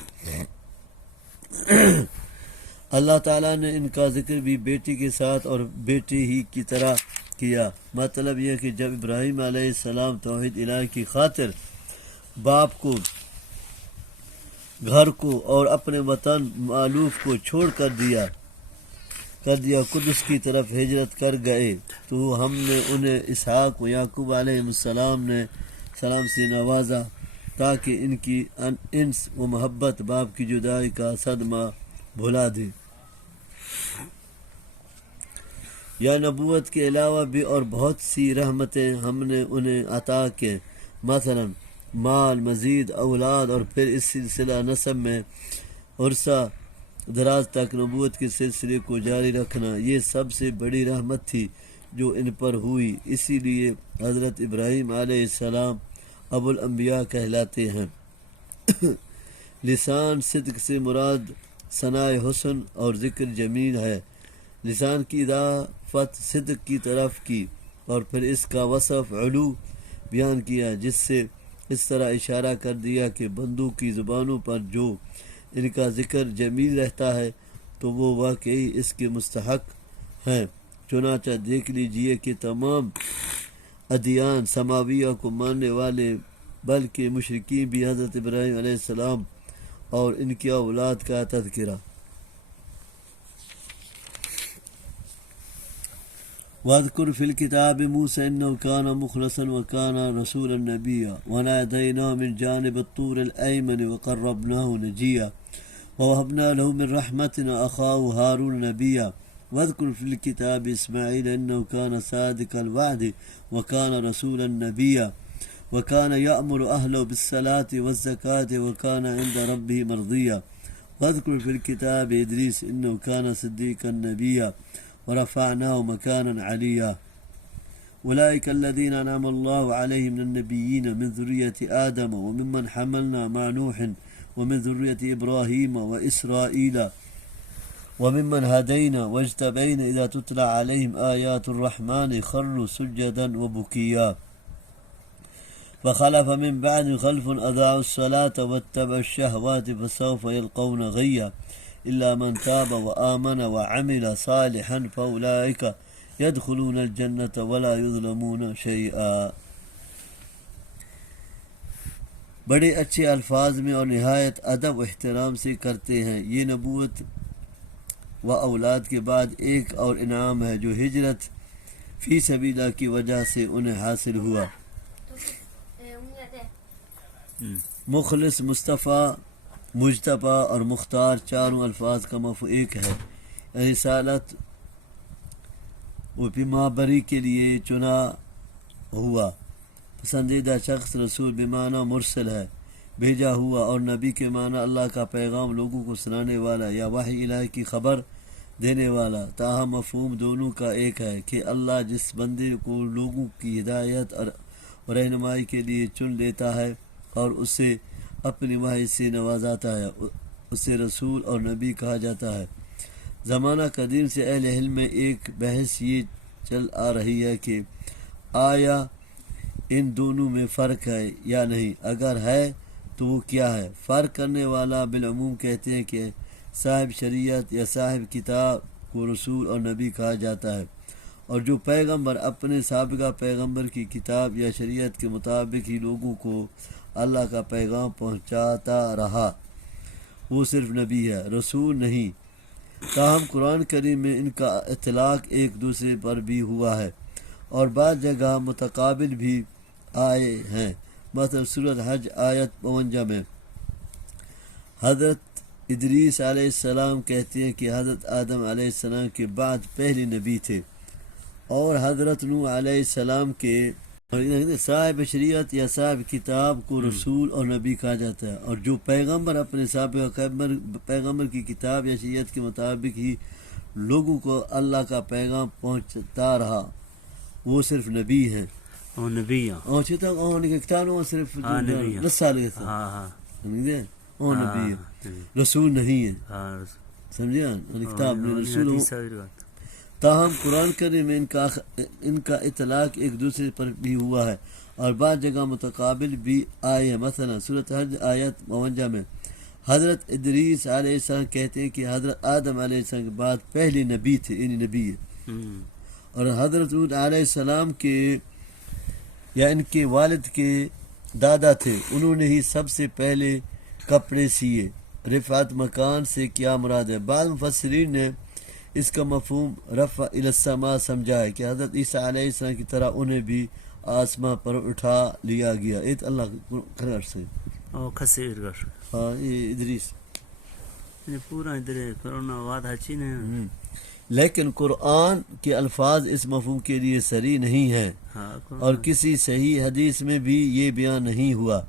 اللہ تعالیٰ نے ان کا ذکر بھی بیٹی کے ساتھ اور بیٹی ہی کی طرح کیا. مطلب یہ کہ جب ابراہیم علیہ السلام توحید الہی کی خاطر باپ کو، گھر کو اور اپنے وطن مألوف کو چھوڑ کر دیا قدس کی طرف ہجرت کر گئے تو ہم نے انہیں اسحاق و یعقوب علیہ السلام سے نوازا تاکہ ان کی انس و محبت باپ کی جدائی کا صدمہ بھلا دے. یا نبوت کے علاوہ بھی اور بہت سی رحمتیں ہم نے انہیں عطا کے، مثلا مال، مزید اولاد اور پھر اس سلسلہ نسب میں عرصہ دراز تک نبوت کے سلسلے کو جاری رکھنا. یہ سب سے بڑی رحمت تھی جو ان پر ہوئی. اسی لیے حضرت ابراہیم علیہ السلام ابو الانبیاء کہلاتے ہیں. لسان صدق سے مراد ثناء حسن اور ذکر جمیل ہے. لسان کی اضافت صدق کی طرف کی اور پھر اس کا وصف علو بیان کیا، جس سے اس طرح اشارہ کر دیا کہ بندوں کی زبانوں پر جو ان کا ذکر جمیل رہتا ہے تو وہ واقعی اس کے مستحق ہیں. چنانچہ دیکھ لیجئے کہ تمام ادیان سماویہ کو ماننے والے بلکہ مشرکین بھی حضرت ابراہیم علیہ السلام اور ان کی اولاد کا تذکرہ. واذکر فی الکتاب موسیٰ انہ کان مخلصا وکان رسولا نبیا ونادیناہ من جانب الطور الایمن وقربناہ نجیا ووہبنا لہ من رحمتنا اخاہ ہارون نبیا واذكر في الكتاب إسماعيل إنه كان صادق الوعد وكان رسولا نبيا وكان يأمر أهله بالصلاة والزكاة وكان عند ربه مرضيا واذكر في الكتاب إدريس إنه كان صديقا نبيا ورفعناه مكانا عليا أولئك الذين أنعم الله عليهم من النبيين من ذرية آدم وممن حملنا مع نوح ومن ذرية إبراهيم وإسرائيل وممن هدينا واجتبينا إذا تتلى عليهم آيات الرحمن خروا سجدا وبكيا فخلف من بعد خلف أضاعوا الصلاة واتبعوا الشهوات فسوف يلقون غيا إلا من تاب وآمن وعمل صالحا فأولئك يدخلون الجنة ولا يظلمون شيئا. بڑے اچھے الفاظ میں اور نہایت ادب و احترام سے کرتے ہیں. یہ نبوت و اولاد کے بعد ایک اور انعام ہے جو ہجرت فی سبیل اللہ کی وجہ سے انہیں حاصل ہوا. مخلص، مصطفیٰ، مجتبی اور مختار چاروں الفاظ کا مفہوم ایک ہے. رسالت و پیمابری کے لیے چنا ہوا. پسندیدہ شخص رسول بمعنی مرسل ہے، بھیجا ہوا، اور نبی کے معنی اللہ کا پیغام لوگوں کو سنانے والا یا وحی الہی کی خبر دینے والا. تاہم مفہوم دونوں کا ایک ہے کہ اللہ جس بندے کو لوگوں کی ہدایت اور رہنمائی کے لیے چن لیتا ہے اور اسے اپنی وحی سے نوازاتا ہے اسے رسول اور نبی کہا جاتا ہے. زمانہ قدیم سے اہل علم میں ایک بحث یہ چل آ رہی ہے کہ آیا ان دونوں میں فرق ہے یا نہیں، اگر ہے تو وہ کیا ہے. فرق کرنے والا بالعموم کہتے ہیں کہ صاحب شریعت یا صاحب کتاب کو رسول اور نبی کہا جاتا ہے، اور جو پیغمبر اپنے سابقہ پیغمبر کی کتاب یا شریعت کے مطابق ہی لوگوں کو اللہ کا پیغام پہنچاتا رہا وہ صرف نبی ہے، رسول نہیں. تاہم قرآن کریم میں ان کا اطلاق ایک دوسرے پر بھی ہوا ہے اور بعض جگہ متقابل بھی آئے ہیں. مثلا سورۃ حج آیت 52 میں حضرت ادریس علیہ السلام کہتے ہیں کہ حضرت آدم علیہ السلام کے بعد پہلے نبی تھے، اور حضرت نوح علیہ السلام کے صاحب شریعت یا صاحب کتاب کو رسول اور نبی کہا جاتا ہے، اور جو پیغمبر اپنے سابق پیغمبر کی کتاب یا شریعت کے مطابق ہی لوگوں کو اللہ کا پیغام پہنچتا رہا وہ صرف نبی ہیں. اور نبی اور چھتا اور نکتانوں صرف 10 سال کے تھا سمجھے اور نبی ہے، رسول نہیں ہے. سمجھے کتاب رسول. تاہم قرآن کریم میں ان کا اطلاق ایک دوسرے پر بھی ہوا ہے اور بعض جگہ متقابل بھی آئے ہیں. مثلا سورۃ حج آیت 52 میں حضرت ادریس علیہ السلام کہتے ہیں کہ حضرت آدم علیہ السلام کے بعد پہلے نبی تھے، یعنی نبی ہے. اور حضرت ہود علیہ السلام کے یا ان کے والد کے دادا تھے، انہوں نے ہی سب سے پہلے کپڑے سیے. رفعت مکان سے کیا مراد ہے؟ بعض مفسرین نے اس کا مفہوم رفع الی السماء سمجھا ہے کہ حضرت عیسیٰ علیہ السلام کی طرح انہیں بھی آسمان پر اٹھا لیا گیا. ایت اللہ خیر سے ہاں یہ ادریس پورا ادھر کرونا واد ہچی نے. لیکن قرآن کے الفاظ اس مفہوم کے لیے صریح نہیں ہیں اور کسی صحیح حدیث میں بھی یہ بیان نہیں ہوا.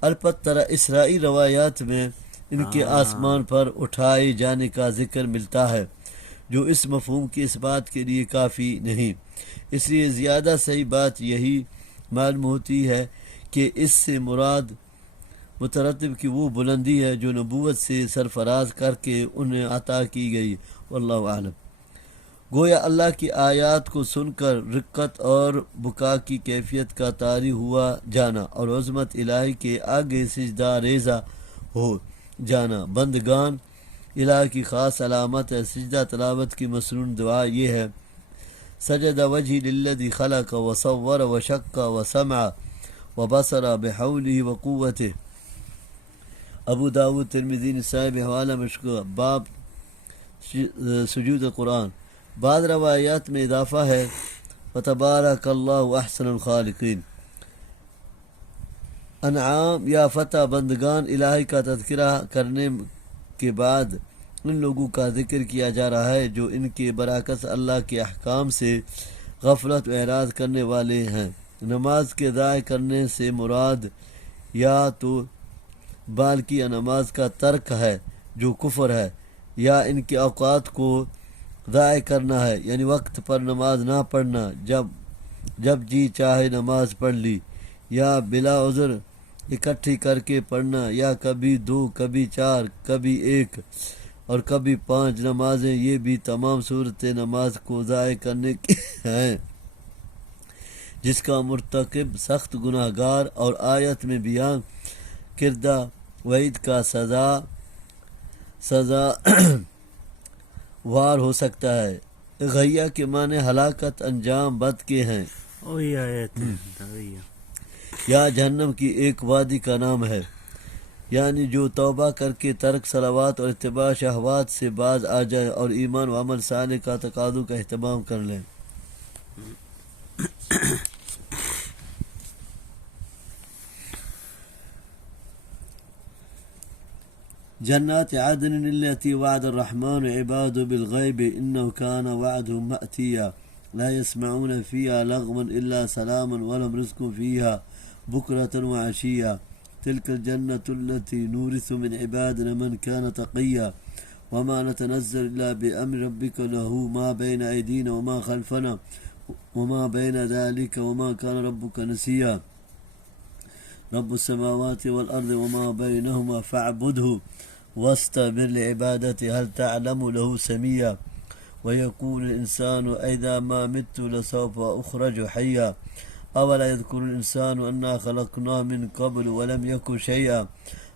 البتہ اسرائیلی روایات میں ان کے آسمان پر اٹھائے جانے کا ذکر ملتا ہے جو اس مفہوم کی اس بات کے لیے کافی نہیں. اس لیے زیادہ صحیح بات یہی معلوم ہوتی ہے کہ اس سے مراد مترتب کی وہ بلندی ہے جو نبوت سے سرفراز کر کے انہیں عطا کی گئی. واللہ اعلم. گویا اللہ کی آیات کو سن کر رقت اور بکا کی کیفیت کا طاری ہوا جانا اور عظمت الہی کے آگے سجدہ ریزہ ہو جانا بندگان الہی کی خاص علامت ہے. سجدہ تلاوت کی مسنون دعا یہ ہے: سجد وجہی للذی خلق وصور وشق وسمع وبصر بحولہ وقوتہ. ابو داود ترمذی نسائی بحوالہ مشکوہ باب سجود قرآن. بعض روایات میں اضافہ ہے فتبارک اللہ احسن الخالقین. انعام یا فتح بندگان الہی کا تذکرہ کرنے کے بعد ان لوگوں کا ذکر کیا جا رہا ہے جو ان کے برعکس اللہ کے احکام سے غفلت و اعراض کرنے والے ہیں۔ نماز کے ضائع کرنے سے مراد یا تو بالکیہ نماز کا ترک ہے جو کفر ہے، یا ان کے اوقات کو ضائع کرنا ہے، یعنی وقت پر نماز نہ پڑھنا، جب جی چاہے نماز پڑھ لی، یا بلا عذر اکٹھی کر کے پڑھنا، یا کبھی 2 کبھی 4 کبھی 1 اور کبھی 5 نمازیں، یہ بھی تمام صورتیں نماز کو ضائع کرنے کی ہیں، جس کا مرتکب سخت گناہ گار اور آیت میں بیان کردہ وعید کا سزا وار ہو سکتا ہے۔ غیہ کے معنی ہلاکت انجام بد کے ہیں، وہی آیت ہے، وہی ہے۔ یا جہنم کی ایک وادی کا نام ہے، یعنی جو توبہ کر کے ترک صلوات اور اتباع شہوات سے باز آ جائے اور ایمان و عمل صالح کا تقاضوں کا اہتمام کر لیں۔ جنات عدن التي وعد الرحمن عباده بالغيب إنه كان وعده مأتيا لا يسمعون فيها لغوا إلا سلاما ولهم رزق فيها بكرة وعشيا تلك الجنة التي نورث من عبادنا من كان تقيا وما نتنزل إلا بأمر ربك له ما بين أيدينا وما خلفنا وما بين ذلك وما كان ربك نسيا رب السماوات والأرض وما بينهما فاعبده واستبر لعبادته هل تعلم له سميا ويقول الإنسان أئذا ما مت لسوف أخرج حيا أولا يذكر الإنسان أنا خلقناه من قبل ولم يكن شيئا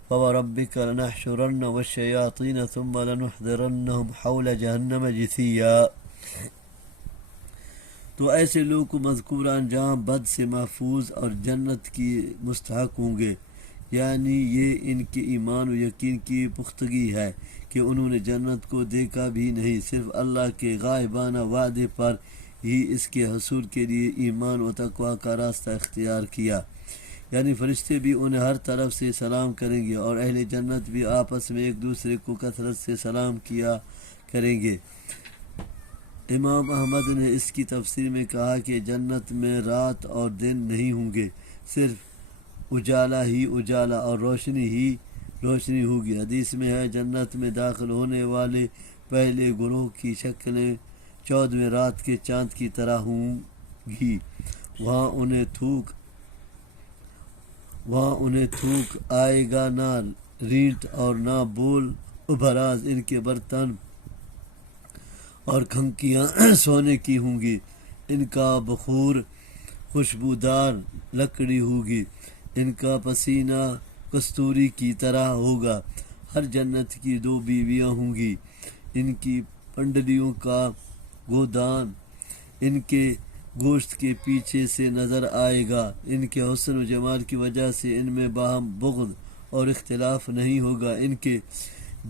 فوربك لنحشرن والشياطين ثم لنحضرنهم حول جهنم جثيا۔ تو ایسے لوگ کو مذکورہ انجام بد سے محفوظ اور جنت کی مستحق ہوں گے، یعنی یہ ان کے ایمان و یقین کی پختگی ہے کہ انہوں نے جنت کو دیکھا بھی نہیں، صرف اللہ کے غائبانہ وعدے پر ہی اس کے حصول کے لیے ایمان و تقوی کا راستہ اختیار کیا، یعنی فرشتے بھی انہیں ہر طرف سے سلام کریں گے اور اہل جنت بھی آپس میں ایک دوسرے کو کثرت سے سلام کیا کریں گے۔ امام احمد نے اس کی تفسیر میں کہا کہ جنت میں رات اور دن نہیں ہوں گے، صرف اجالا ہی اجالا اور روشنی ہی روشنی ہوگی۔ حدیث میں ہے جنت میں داخل ہونے والے پہلے گروہ کی شکلیں 14ویں رات کے چاند کی طرح ہوں گی، وہاں انہیں تھوک آئے گا، نہ ریت اور نہ بول ابراز، ان کے برتن اور کھنکیاں سونے کی ہوں گی، ان کا بخور خوشبودار لکڑی ہوگی، ان کا پسینہ کستوری کی طرح ہوگا، ہر جنت کی 2 بیویاں ہوں گی، ان کی پنڈلیوں کا گودان ان کے گوشت کے پیچھے سے نظر آئے گا، ان کے حسن و جمال کی وجہ سے ان میں باہم بغض اور اختلاف نہیں ہوگا، ان کے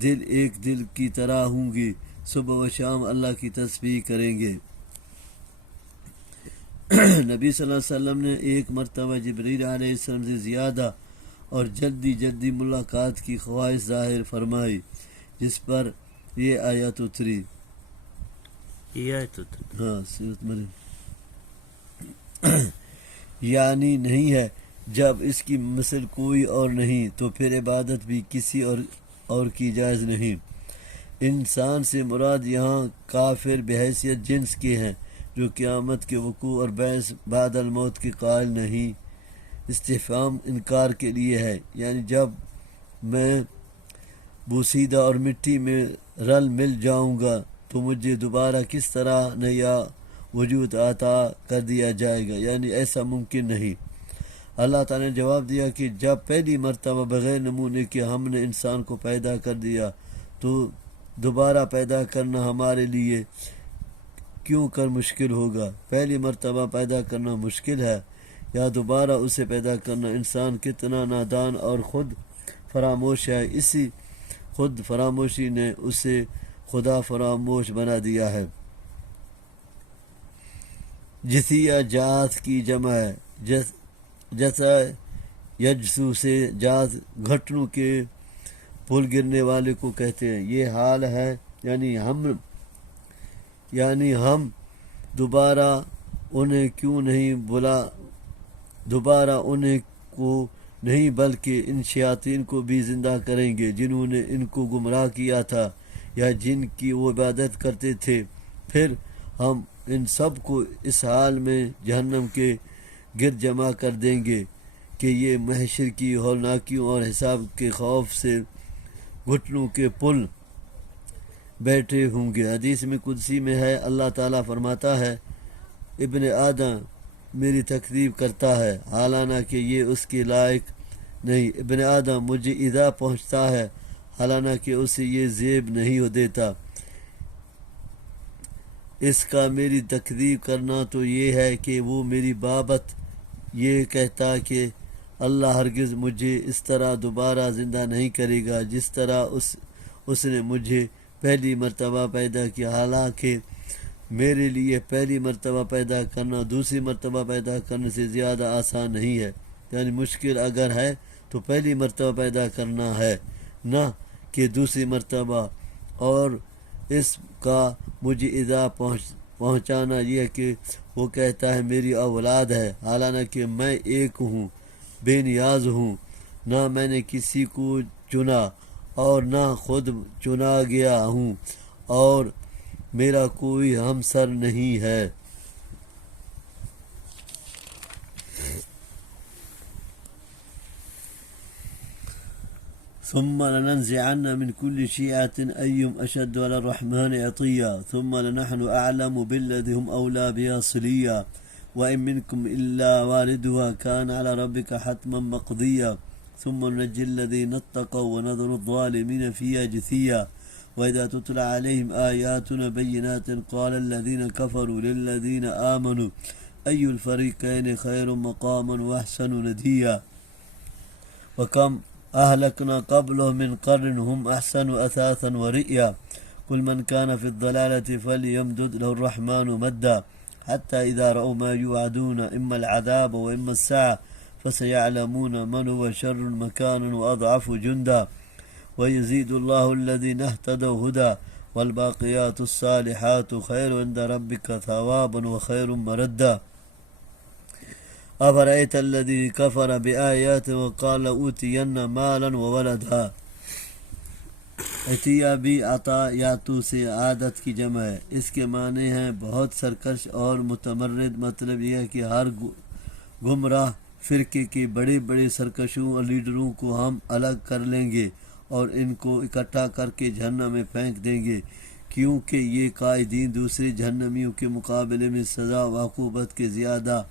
دل ایک دل کی طرح ہوں گی، صبح و شام اللہ کی تسبیح کریں گے۔ نبی صلی اللہ علیہ وسلم نے ایک مرتبہ جبریل علیہ السلام سے زیادہ اور جلدی ملاقات کی خواہش ظاہر فرمائی، جس پر یہ آیت اتری۔ ہاں سورۃ مریم۔ یعنی نہیں ہے جب اس کی مثل کوئی اور نہیں تو پھر عبادت بھی کسی اور کی جائز نہیں۔ انسان سے مراد یہاں کافر بحیثیت جنس کے ہیں جو قیامت کے وقوع اور بعث بعد الموت کے قائل نہیں۔ استفہام انکار کے لیے ہے، یعنی جب میں بوسیدہ اور مٹی میں رل مل جاؤں گا تو مجھے دوبارہ کس طرح نیا وجود عطا کر دیا جائے گا، یعنی ایسا ممکن نہیں۔ اللہ تعالیٰ نے جواب دیا کہ جب پہلی مرتبہ بغیر نمونے کے ہم نے انسان کو پیدا کر دیا تو دوبارہ پیدا کرنا ہمارے لیے کیوں کر مشکل ہوگا؟ پہلی مرتبہ پیدا کرنا مشکل ہے یا دوبارہ اسے پیدا کرنا؟ انسان کتنا نادان اور خود فراموش ہے، اسی خود فراموشی نے اسے خدا فراموش بنا دیا ہے۔ جثیہ جاث کی جمع ہے، جسا یجسو سے جاث گھٹنوں کے پھول گرنے والے کو کہتے ہیں یہ حال ہے، یعنی ہم دوبارہ انہیں کو نہیں بلکہ ان شیاطین کو بھی زندہ کریں گے جنہوں نے ان کو گمراہ کیا تھا یا جن کی وہ عبادت کرتے تھے، پھر ہم ان سب کو اس حال میں جہنم کے گرد جمع کر دیں گے کہ یہ محشر کی ہولناکیوں اور حساب کے خوف سے گھٹنوں کے پل بیٹھے ہوں گے۔ حدیث میں قدسی میں ہے، اللہ تعالیٰ فرماتا ہے ابن آدم میری تکذیب کرتا ہے حالانکہ یہ اس کے لائق نہیں، ابن آدم مجھے ایذا پہنچتا ہے حالانکہ اسے یہ زیب نہیں دیتا۔ اس کا میری تکذیب کرنا تو یہ ہے کہ وہ میری بابت یہ کہتا کہ اللہ ہرگز مجھے اس طرح دوبارہ زندہ نہیں کرے گا جس طرح اس نے مجھے پہلی مرتبہ پیدا کیا، حالانکہ میرے لیے پہلی مرتبہ پیدا کرنا دوسری مرتبہ پیدا کرنے سے زیادہ آسان نہیں ہے، یعنی مشکل اگر ہے تو پہلی مرتبہ پیدا کرنا ہے نہ کہ دوسری مرتبہ، اور اس کا مجھے ایذا پہنچانا یہ کہ وہ کہتا ہے میری اولاد ہے، حالانکہ میں ایک ہوں، بے نیاز ہوں، نہ میں نے کسی کو چنا اور نہ خود چنا گیا ہوں، اور میرا کوئی ہمسر نہیں ہے۔ ثم لننزعن من كل شيعة أيهم أشد على الرحمن عطيا ثم لنحن أعلم بالذي هم أولى بها صليا وإن منكم إلا واردها كان على ربك حتما مقضيا ثم ننجي الذين اتقوا ونذر الظالمين فيها جثيا وإذا تتلى عليهم آياتنا بينات قال الذين كفروا للذين آمنوا أي الفريقين خير مقاما وأحسن نديا وكم أهلكنا قبلهم من قرن هم أحسن أثاثا ورئيا قل من كان في الضلالة فليمدد له الرحمن مدا حتى إذا رأوا ما يوعدون إما العذاب وإما الساعة فسيعلمون من هو شر مكانا وأضعف جندا ويزيد الله الذين اهتدوا هدى والباقيات الصالحات خير عند ربك ثوابا وخير مردا أفرأيت الذي كفر بآياته وقال أوتين مالا وولدا۔ عطیہ بھی عطا یاتو سے عادت کی جمع ہے، اس کے معنی ہیں بہت سرکش اور متمرد، مطلب یہ ہے کہ ہر گمراہ فرقے کے بڑے بڑے سرکشوں اور لیڈروں کو ہم الگ کر لیں گے اور ان کو اکٹھا کر کے جہنم میں پھینک دیں گے، کیونکہ یہ قائدین دوسرے جہنمیوں کے مقابلے میں سزا و عقوبت کے زیادہ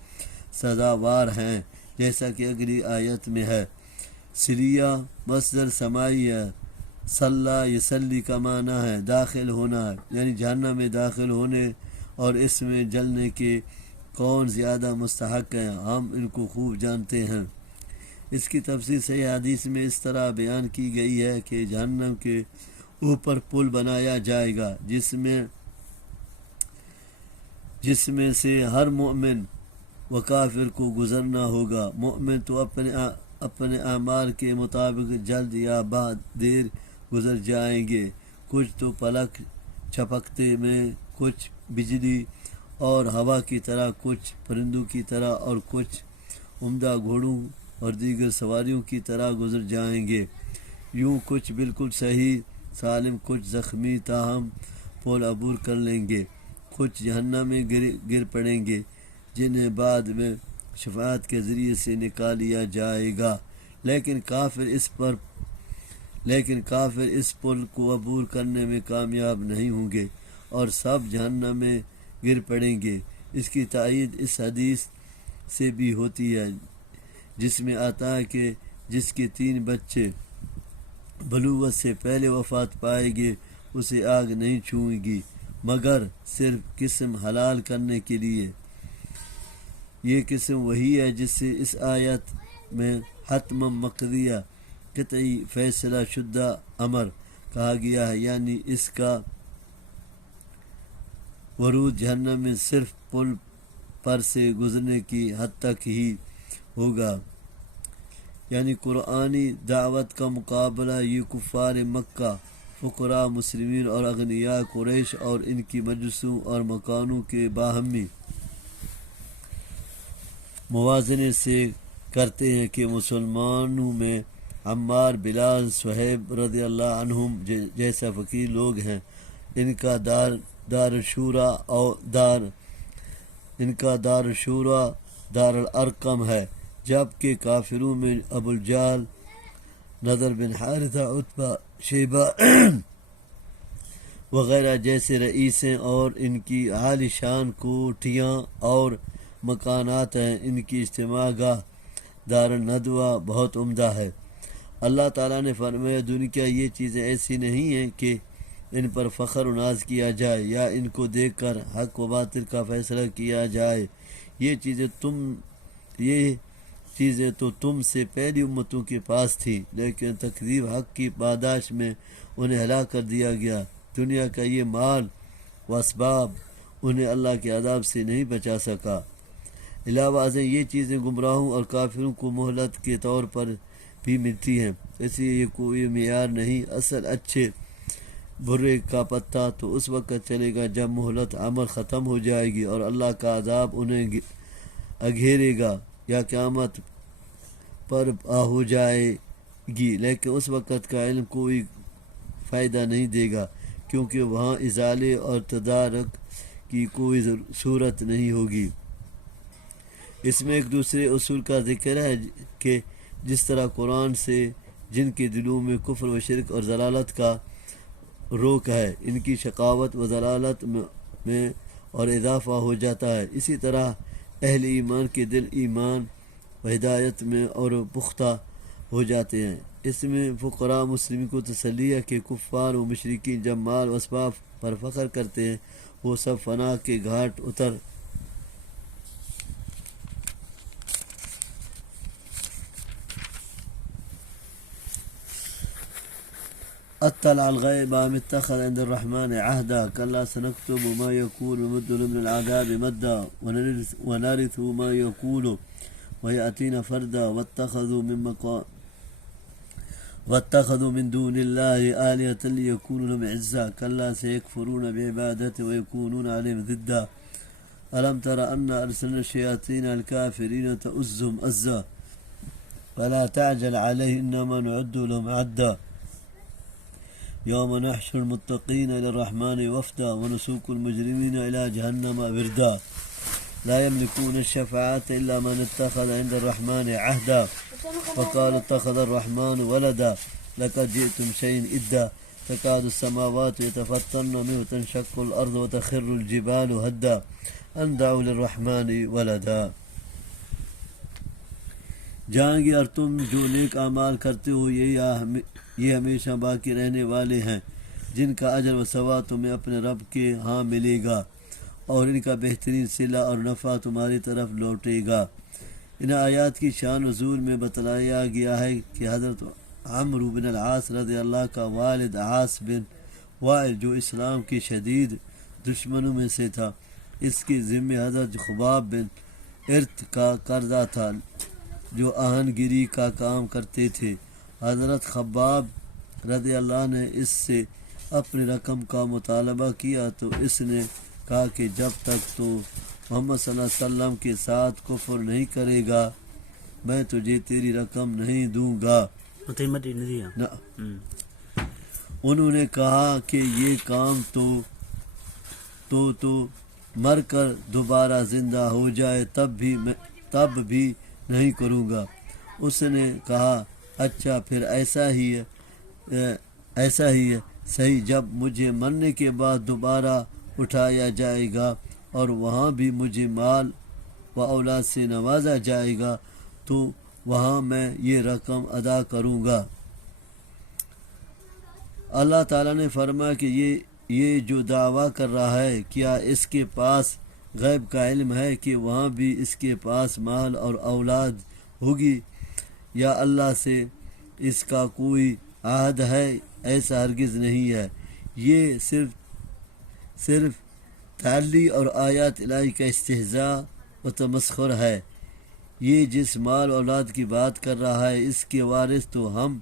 سزاوار ہیں، جیسا کہ اگلی آیت میں ہے۔ سریہ مصدر سمائی ہے، صلی یصلی کا معنی ہے داخل ہونا، یعنی جہنم میں داخل ہونے، اور اس میں جلنے کے کون زیادہ مستحق ہیں ہم ان کو خوب جانتے ہیں۔ اس کی تفسیر صحیح حدیث میں اس طرح بیان کی گئی ہے کہ جہنم کے اوپر پل بنایا جائے گا جس میں سے ہر مومن و کافر کو گزرنا ہوگا۔ مومن تو اپنے اعمال کے مطابق جلد یا بعد دیر گزر جائیں گے، کچھ تو پلک جھپکتے میں، کچھ بجلی اور ہوا کی طرح، کچھ پرندوں کی طرح، اور کچھ عمدہ گھوڑوں اور دیگر سواریوں کی طرح گزر جائیں گے، یوں کچھ بالکل صحیح سالم، کچھ زخمی تاہم پول عبور کر لیں گے، کچھ جہنم میں گر پڑیں گے جنہیں بعد میں شفاعت کے ذریعے سے نکالیا جائے گا، لیکن کافر اس پل کو عبور کرنے میں کامیاب نہیں ہوں گے اور سب جہنم میں گر پڑیں گے۔ اس کی تائید اس حدیث سے بھی ہوتی ہے جس میں آتا ہے کہ جس کے 3 بچے بلوغت سے پہلے وفات پائے گے اسے آگ نہیں چھوئے گی مگر صرف قسم حلال کرنے کے لیے۔ یہ قسم وہی ہے جس سے اس آیت میں حتم مقضیہ قطعی فیصلہ شدہ امر کہا گیا ہے، یعنی اس کا ورود جہنم میں صرف پل پر سے گزرنے کی حد تک ہی ہوگا۔ یعنی قرآنی دعوت کا مقابلہ یہ کفار مکہ، فقراء مسلمین اور اغنیاء قریش اور ان کی مجلسوں اور مکانوں کے باہمی موازنے سے کرتے ہیں کہ مسلمانوں میں عمار، بلال، صہیب رضی اللہ عنہم جیسا فقیر لوگ ہیں، ان کا دار الشورا دار الارقم ہے، جبکہ کافروں میں ابو الجہل، نضر بن حارثہ، عتبہ، شیبہ وغیرہ جیسے رئیس ہیں اور ان کی عالی شان کوٹھیاں اور مکانات ہیں۔ ان کی اجتماع گاہ دار الندوہ بہت عمدہ ہے۔ اللہ تعالیٰ نے فرمایا دنیا یہ چیزیں ایسی نہیں ہیں کہ ان پر فخر و ناز کیا جائے یا ان کو دیکھ کر حق و باطل کا فیصلہ کیا جائے، یہ چیزیں تو تم سے پہلی امتوں کے پاس تھیں، لیکن تکذیب حق کی پاداش میں انہیں ہلاک کر دیا گیا۔ دنیا کا یہ مال و اسباب انہیں اللہ کے عذاب سے نہیں بچا سکا۔ علاوہ ازیں یہ چیزیں گمراہوں اور کافروں کو مہلت کے طور پر بھی ملتی ہیں، اس لیے یہ کوئی معیار نہیں۔ اصل اچھے برے کا پتہ تو اس وقت چلے گا جب مہلت عمل ختم ہو جائے گی اور اللہ کا عذاب انہیں گھیرے گا یا قیامت پر ہو جائے گی، لیکن اس وقت کا علم کوئی فائدہ نہیں دے گا، کیونکہ وہاں ازالے اور تدارک کی کوئی صورت نہیں ہوگی۔ اس میں ایک دوسرے اصول کا ذکر ہے کہ جس طرح قرآن سے جن کے دلوں میں کفر و شرک اور ضلالت کا روک ہے، ان کی شقاوت و ضلالت میں اور اضافہ ہو جاتا ہے، اسی طرح اہل ایمان کے دل ایمان و ہدایت میں اور پختہ ہو جاتے ہیں۔ اس میں فقراء مسلمین کو تسلی ہے کہ کفار و مشرکین جب مال و اسباب پر فخر کرتے ہیں، وہ سب فنا کے گھاٹ اتر اطلع الغیب ام اتخذ عند الرحمن عهدا كلا سنكتب ما يقول ونمد له من العذاب مدا ونرث ما يقول ويأتينا فردا واتخذوا من دون الله آلهة ليكونوا لهم عزا كلا سيكفرون بعبادته ويكونون عليهم ضدا ألم تر أن أرسلنا الشياطين الكافرين تؤزهم أزا فلا تعجل عليه إنما نعد لهم عدا يوم نحشر المتقين إلى الرحمن وفدا ونسوق المجرمين إلى جهنم وردا لا يملكون الشفاعة إلا من اتخذ عند الرحمن عهدا وقال اتخذ الرحمن ولدا لقد جئتم شيئا إدا تكاد السماوات يتفطرن منه وتنشق الأرض وتخر الجبال هدا أن دعوا للرحمن ولدا۔ جانگی اور تم جو نیک اعمال کرتے ہو یہ ہمیشہ باقی رہنے والے ہیں، جن کا اجر و ثواب تمہیں اپنے رب کے ہاں ملے گا اور ان کا بہترین صلہ اور نفع تمہاری طرف لوٹے گا۔ ان آیات کی شان نزول میں بتلایا گیا ہے کہ حضرت عمرو بن العاص رضی اللہ کا والد عاص بن وائل جو اسلام کے شدید دشمنوں میں سے تھا، اس کے ذمہ حضرت خباب بن ارت کا قرضہ تھا جو آہن گیری کا کام کرتے تھے۔ حضرت خباب رضی اللہ نے اس سے اپنی رقم کا مطالبہ کیا تو اس نے کہا کہ جب تک تو محمد صلی اللہ علیہ وسلم کے ساتھ کفر نہیں کرے گا میں تجھے تیری رقم نہیں دوں گا۔ انہوں نے کہا کہ یہ کام تو مر کر دوبارہ زندہ ہو جائے تب بھی نہیں کروں گا۔ اس نے کہا اچھا پھر ایسا ہی ہے صحیح، جب مجھے مرنے کے بعد دوبارہ اٹھایا جائے گا اور وہاں بھی مجھے مال و اولاد سے نوازا جائے گا تو وہاں میں یہ رقم ادا کروں گا۔ اللہ تعالیٰ نے فرمایا کہ یہ جو دعویٰ کر رہا ہے کیا اس کے پاس غیب کا علم ہے کہ وہاں بھی اس کے پاس مال اور اولاد ہوگی، یا اللہ سے اس کا کوئی عہد ہے؟ ایسا ہرگز نہیں ہے، یہ صرف تعلی اور آیات الہی کا استہزاء و تمسخر ہے۔ یہ جس مال اولاد کی بات کر رہا ہے اس کے وارث تو ہم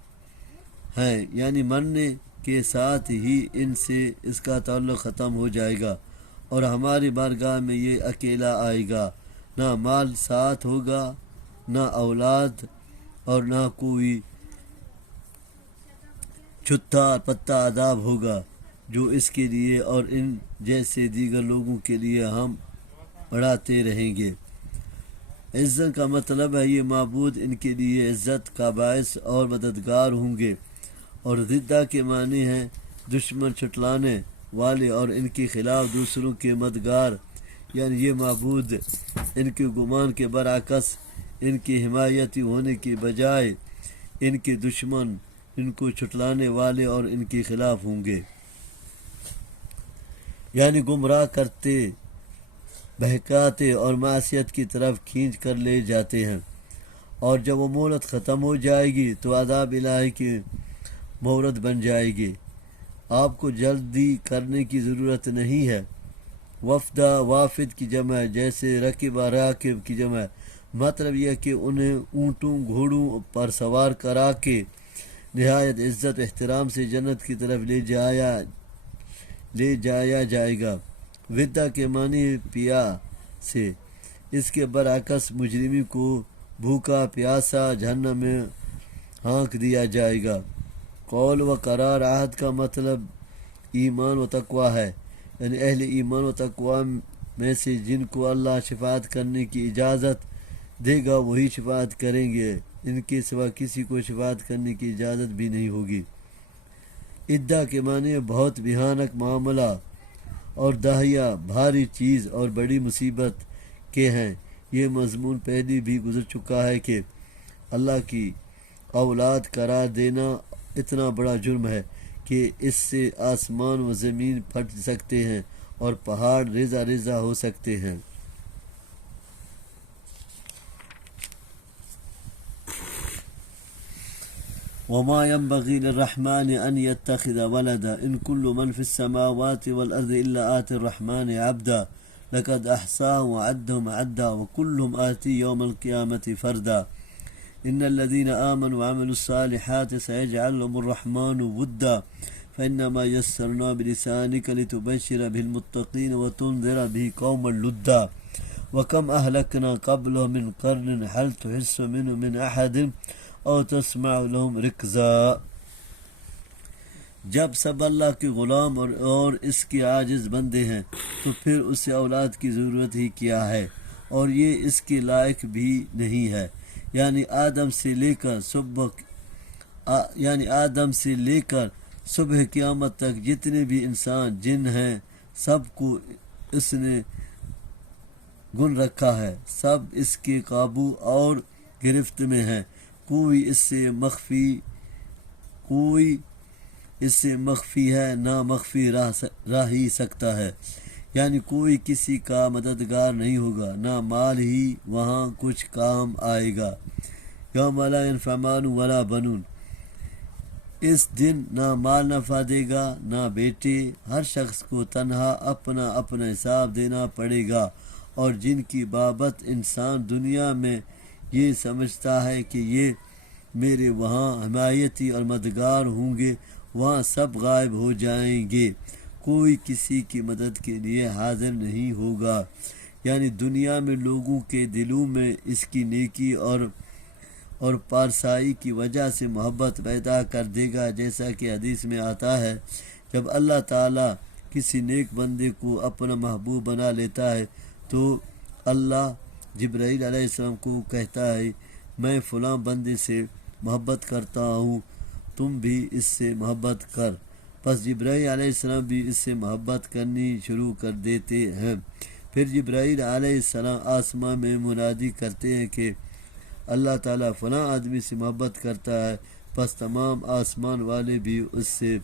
ہیں، یعنی مرنے کے ساتھ ہی ان سے اس کا تعلق ختم ہو جائے گا اور ہماری بارگاہ میں یہ اکیلا آئے گا، نہ مال ساتھ ہوگا، نہ اولاد، اور نہ کوئی چھٹا پتا عذاب ہوگا جو اس کے لیے اور ان جیسے دیگر لوگوں کے لیے ہم بڑھاتے رہیں گے۔ عزت کا مطلب ہے یہ معبود ان کے لیے عزت کا باعث اور مددگار ہوں گے، اور ضدہ کے معنی ہیں دشمن چھٹلانے والے اور ان کے خلاف دوسروں کے مددگار، یعنی یہ معبود ان کے گمان کے برعکس ان کی حمایتی ہونے کے بجائے ان کے دشمن، ان کو چھٹلانے والے اور ان کے خلاف ہوں گے، یعنی گمراہ کرتے، بہکاتے اور معصیت کی طرف کھینچ کر لے جاتے ہیں۔ اور جب وہ مہلت ختم ہو جائے گی تو عذاب الہی کی مہلت بن جائے گی۔ آپ کو جلدی کرنے کی ضرورت نہیں ہے۔ وفدہ وافد کی جمع ہے، جیسے رکبہ راکب کی جمع ہے، مطلب یہ کہ انہیں اونٹوں گھوڑوں پر سوار کرا کے نہایت عزت احترام سے جنت کی طرف لے جایا جائے گا۔ ودہ کے معنی پیا سے، اس کے برعکس مجرمی کو بھوکا پیاسا جہنم میں ہانک دیا جائے گا۔ قول و قرار عہد کا مطلب ایمان و تقوی ہے، یعنی اہل ایمان و تقوی میں سے جن کو اللہ شفاعت کرنے کی اجازت دے گا وہی شفاعت کریں گے، ان کے سوا کسی کو شفاعت کرنے کی اجازت بھی نہیں ہوگی۔ عدہ کے معنی بہت بھیانک معاملہ اور داہیہ بھاری چیز اور بڑی مصیبت کے ہیں۔ یہ مضمون پہلے بھی گزر چکا ہے کہ اللہ کی اولاد قرار دینا اتنا بڑا جرم ہے کہ اس سے آسمان و زمین پھٹ سکتے ہیں اور پہاڑ ریزہ ریزہ ہو سکتے ہیں۔ وما ينبغي للرحمن أن يتخذ ولدا إن كل من في السماوات والأرض إلا آتي الرحمن عبدا لقد أحصاهم وعدهم عدا وكلهم آتي يوم القيامة فردا إن الذين آمنوا وعملوا الصالحات سيجعل لهم الرحمن ودا فإنما يسرنا بلسانك لتبشر به المتقين وتنذر به قوما لدا وكم أهلكنا قبلهم من قرن هل تحس منهم من أحد اور تسمع لهم رکزا۔ جب سب اللہ کے غلام اور اس کے عاجز بندے ہیں تو پھر اسے اولاد کی ضرورت ہی کیا ہے، اور یہ اس کے لائق بھی نہیں ہے۔ یعنی آدم سے لے کر صبح قیامت تک جتنے بھی انسان جن ہیں سب کو اس نے گن رکھا ہے، سب اس کے قابو اور گرفت میں ہیں۔ کوئی اس سے مخفی ہے نہ مخفی رہ ہی سکتا ہے، یعنی کوئی کسی کا مددگار نہیں ہوگا، نہ مال ہی وہاں کچھ کام آئے گا۔ یوم لا ینفع مال ولا بنون، اس دن نہ مال نفع دے گا نہ بیٹے، ہر شخص کو تنہا اپنا اپنا حساب دینا پڑے گا۔ اور جن کی بابت انسان دنیا میں یہ سمجھتا ہے کہ یہ میرے وہاں حمایتی اور مددگار ہوں گے، وہاں سب غائب ہو جائیں گے، کوئی کسی کی مدد کے لیے حاضر نہیں ہوگا۔ یعنی دنیا میں لوگوں کے دلوں میں اس کی نیکی اور پارسائی کی وجہ سے محبت پیدا کر دے گا، جیسا کہ حدیث میں آتا ہے جب اللہ تعالیٰ کسی نیک بندے کو اپنا محبوب بنا لیتا ہے تو اللہ جبرائیل علیہ السلام کو کہتا ہے میں فلاں بندے سے محبت کرتا ہوں، تم بھی اس سے محبت کر۔ پس جبرائیل علیہ السلام بھی اس سے محبت کرنی شروع کر دیتے ہیں۔ پھر جبرائیل علیہ السلام آسمان میں منادی کرتے ہیں کہ اللہ تعالیٰ فلاں آدمی سے محبت کرتا ہے، پس تمام آسمان والے بھی اس سے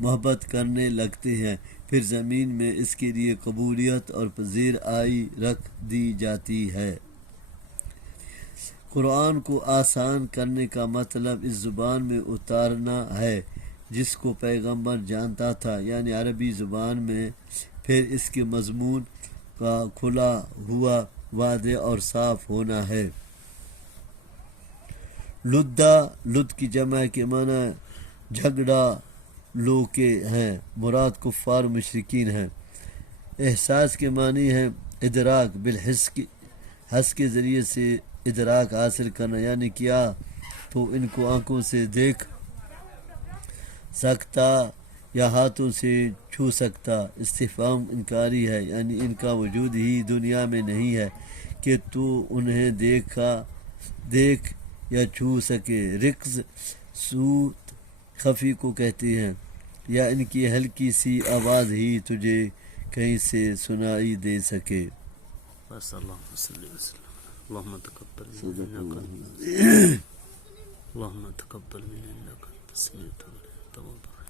محبت کرنے لگتے ہیں۔ پھر زمین میں اس کے لیے قبولیت اور پذیر آئی رکھ دی جاتی ہے۔ قرآن کو آسان کرنے کا مطلب اس زبان میں اتارنا ہے جس کو پیغمبر جانتا تھا، یعنی عربی زبان میں، پھر اس کے مضمون کا کھلا ہوا وعدے اور صاف ہونا ہے۔ لدہ، لد کی جمع کے معنی جھگڑا لو کے ہیں، مراد کفار مشرکین ہیں۔ احساس کے معنی ہے ادراک بالحس حس کے ذریعے سے ادراک حاصل کرنا، یعنی کیا تو ان کو آنکھوں سے دیکھ سکتا یا ہاتھوں سے چھو سکتا۔ استفہام انکاری ہے، یعنی ان کا وجود ہی دنیا میں نہیں ہے کہ تو انہیں دیکھ یا چھو سکے۔ رکز صوت خفی کو کہتے ہیں، یا ان کی ہلکی سی آواز ہی تجھے کہیں سے سنائی دے سکے۔ بس اللهم صل وسلم اللهم تقبل صدق منا اللہ اللهم تقبل منا انك انت السميع العليم